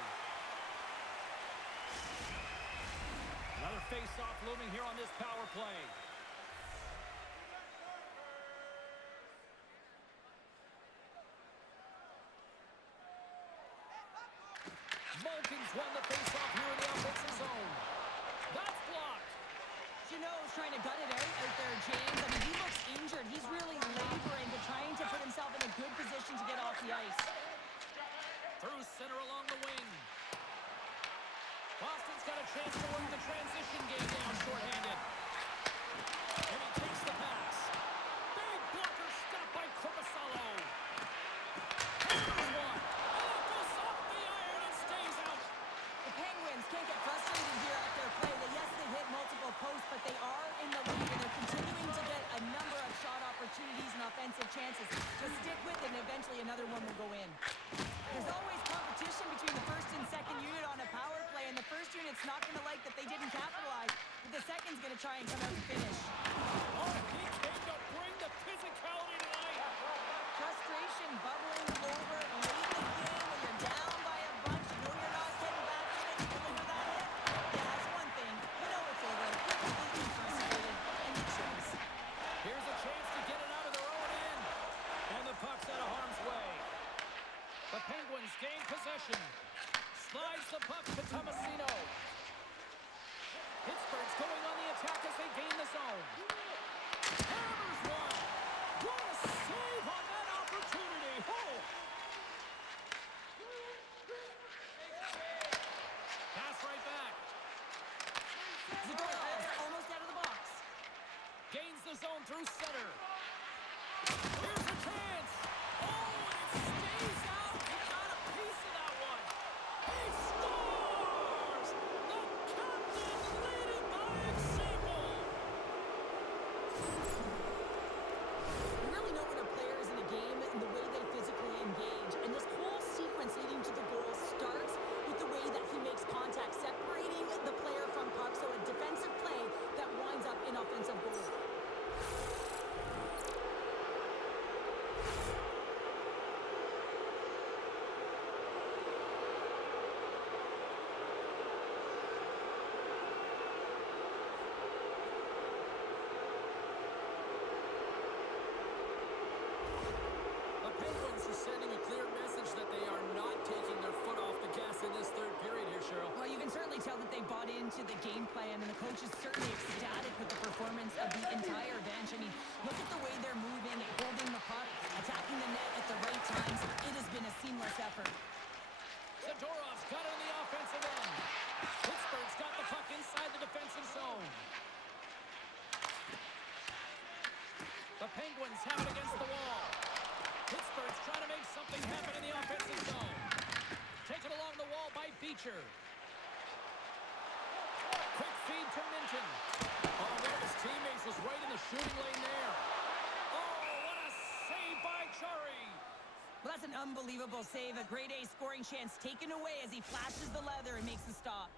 Another face-off looming here on this power play. Malkin's won the face-off here in the offensive zone. That's blocked. Jeannot's trying to gut it out there, James. I mean, he looks injured. He's really laboring, but trying to put himself in a good position to get off the ice. Through center along the wing. Boston's got a chance to work the transition game down shorthanded. And he takes the pass. Big blocker stop by Korpisalo. Here's one. Oh, it goes off the iron and stays out. The Penguins can't get frustrated here at their play. Yes, they hit multiple posts, but they are in the lead, and they're continuing to get a number of shot opportunities and offensive chances. Just stick with it, and eventually another one will go in. There's always competition between the first and second unit on a power play, and the first unit's not going to like that they didn't capitalize, but the second's going to try and come out and finish. Oh, he came to bring the physicality tonight. Frustration bubbling over late in the game when you're down by a bunch. You know you're not getting back in it. You deliver that hit. Yeah, that's one thing. You know it's over. You're completely frustrated, and you choose. Here's a chance to get it out of their own end. And the puck's out of harm's way. The Penguins gain possession. Slides the puck to Tomasino. Pittsburgh's going on the attack as they gain the zone. Hammers one. What a save on that opportunity. Oh! Pass right back. Zadorov almost out of the box. Gains the zone through center. Here's a chance. Oh, and it stays out. He got a piece of that one. He scores! The captain leading by example. You really know when a player is in a game and the way they physically engage. And this whole sequence leading to the goal starts with the way that he makes contact, separating the player from puck. So a defensive play that winds up in offensive goal. The Penguins are sending a clear message that they are not taking their foot off the gas in this third period here, Cheryl. Well, you can certainly tell that they bought into the game plan, and the coach is certainly ecstatic with the performance of the entire bench. I mean, look at the way they're moving, holding the puck, attacking the net at the right times. It has been a seamless effort. Zadorov's got it on the offensive end. Pittsburgh's got the puck inside the defensive zone. Penguins have it against the wall. Pittsburgh's trying to make something happen in the offensive zone. Taken along the wall by Beecher. Quick feed to Minton. Oh, one of his teammates was right in the shooting lane there. Oh, what a save by Chari. Well, that's an unbelievable save. A grade A scoring chance taken away as he flashes the leather and makes the stop.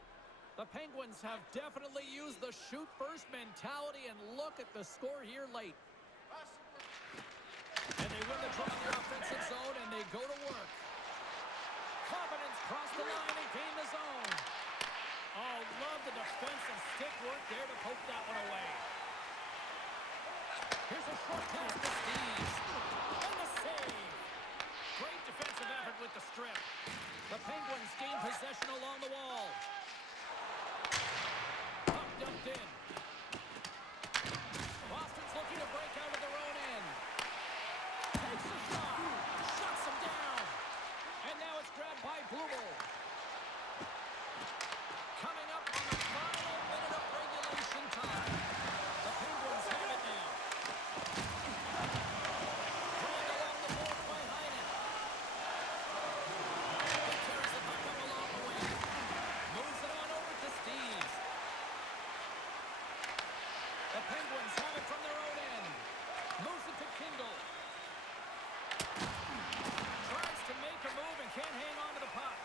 The Penguins have definitely used the shoot-first mentality, and look at the score here late. And they win the draw in the offensive zone, and they go to work. Confidence cross the line and gain the zone. Oh, love the defensive stick work there to poke that one away. Here's a short pass to Steves. And the save. Great defensive effort with the strip. The Penguins gain possession along the wall. Puck dumped in. Boston's looking to break out of their own end. Takes a shot. Shuts him down. And now it's grabbed by Blumel. Coming up on the final minute of regulation time. The Penguins have it now. Dragged along the boards by Heinen. He carries the puck up along the wing. Moves it on over to Steves. The Penguins have it from their own end. Moves it to Kindle. Tries to make a move and can't hang on to the puck.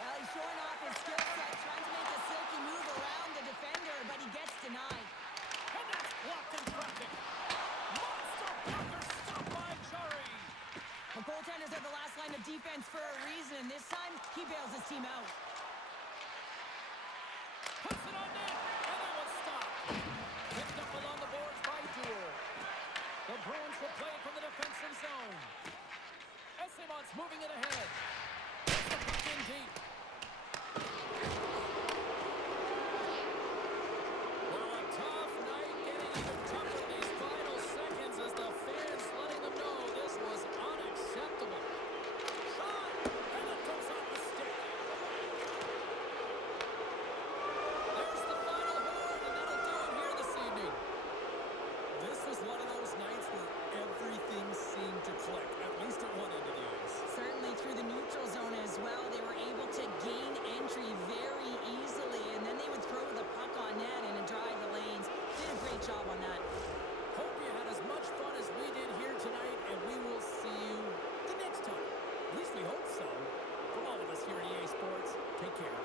Well, he's showing off his skill set, trying to make a silky move around the defender, but he gets denied. And that's blocked in traffic. Monster blocker stopped by Chari. The goaltenders are the last line of defense for a reason, and this time he bails his team out. Puts it on net, and that one's stopped. Picked up along the boards by Duel. The Bruins will play it from the defensive zone. Esteban's moving it ahead. Gets the puck in deep. Well, a tough night, getting even tougher these final seconds as the fans letting them know this was unacceptable. Shot, and it goes off the stick. There's the final horn, and that'll do it here this evening. This was one of those nights where everything seemed to click, at least at one end of the ice. Certainly through the neutral zone as well, they were able to gain entry very easily, and then they would throw the puck on net and drive the lanes. Did a great job on that. Hope you had as much fun as we did here tonight, and we will see you the next time. At least we hope so. From all of us here at EA Sports, take care.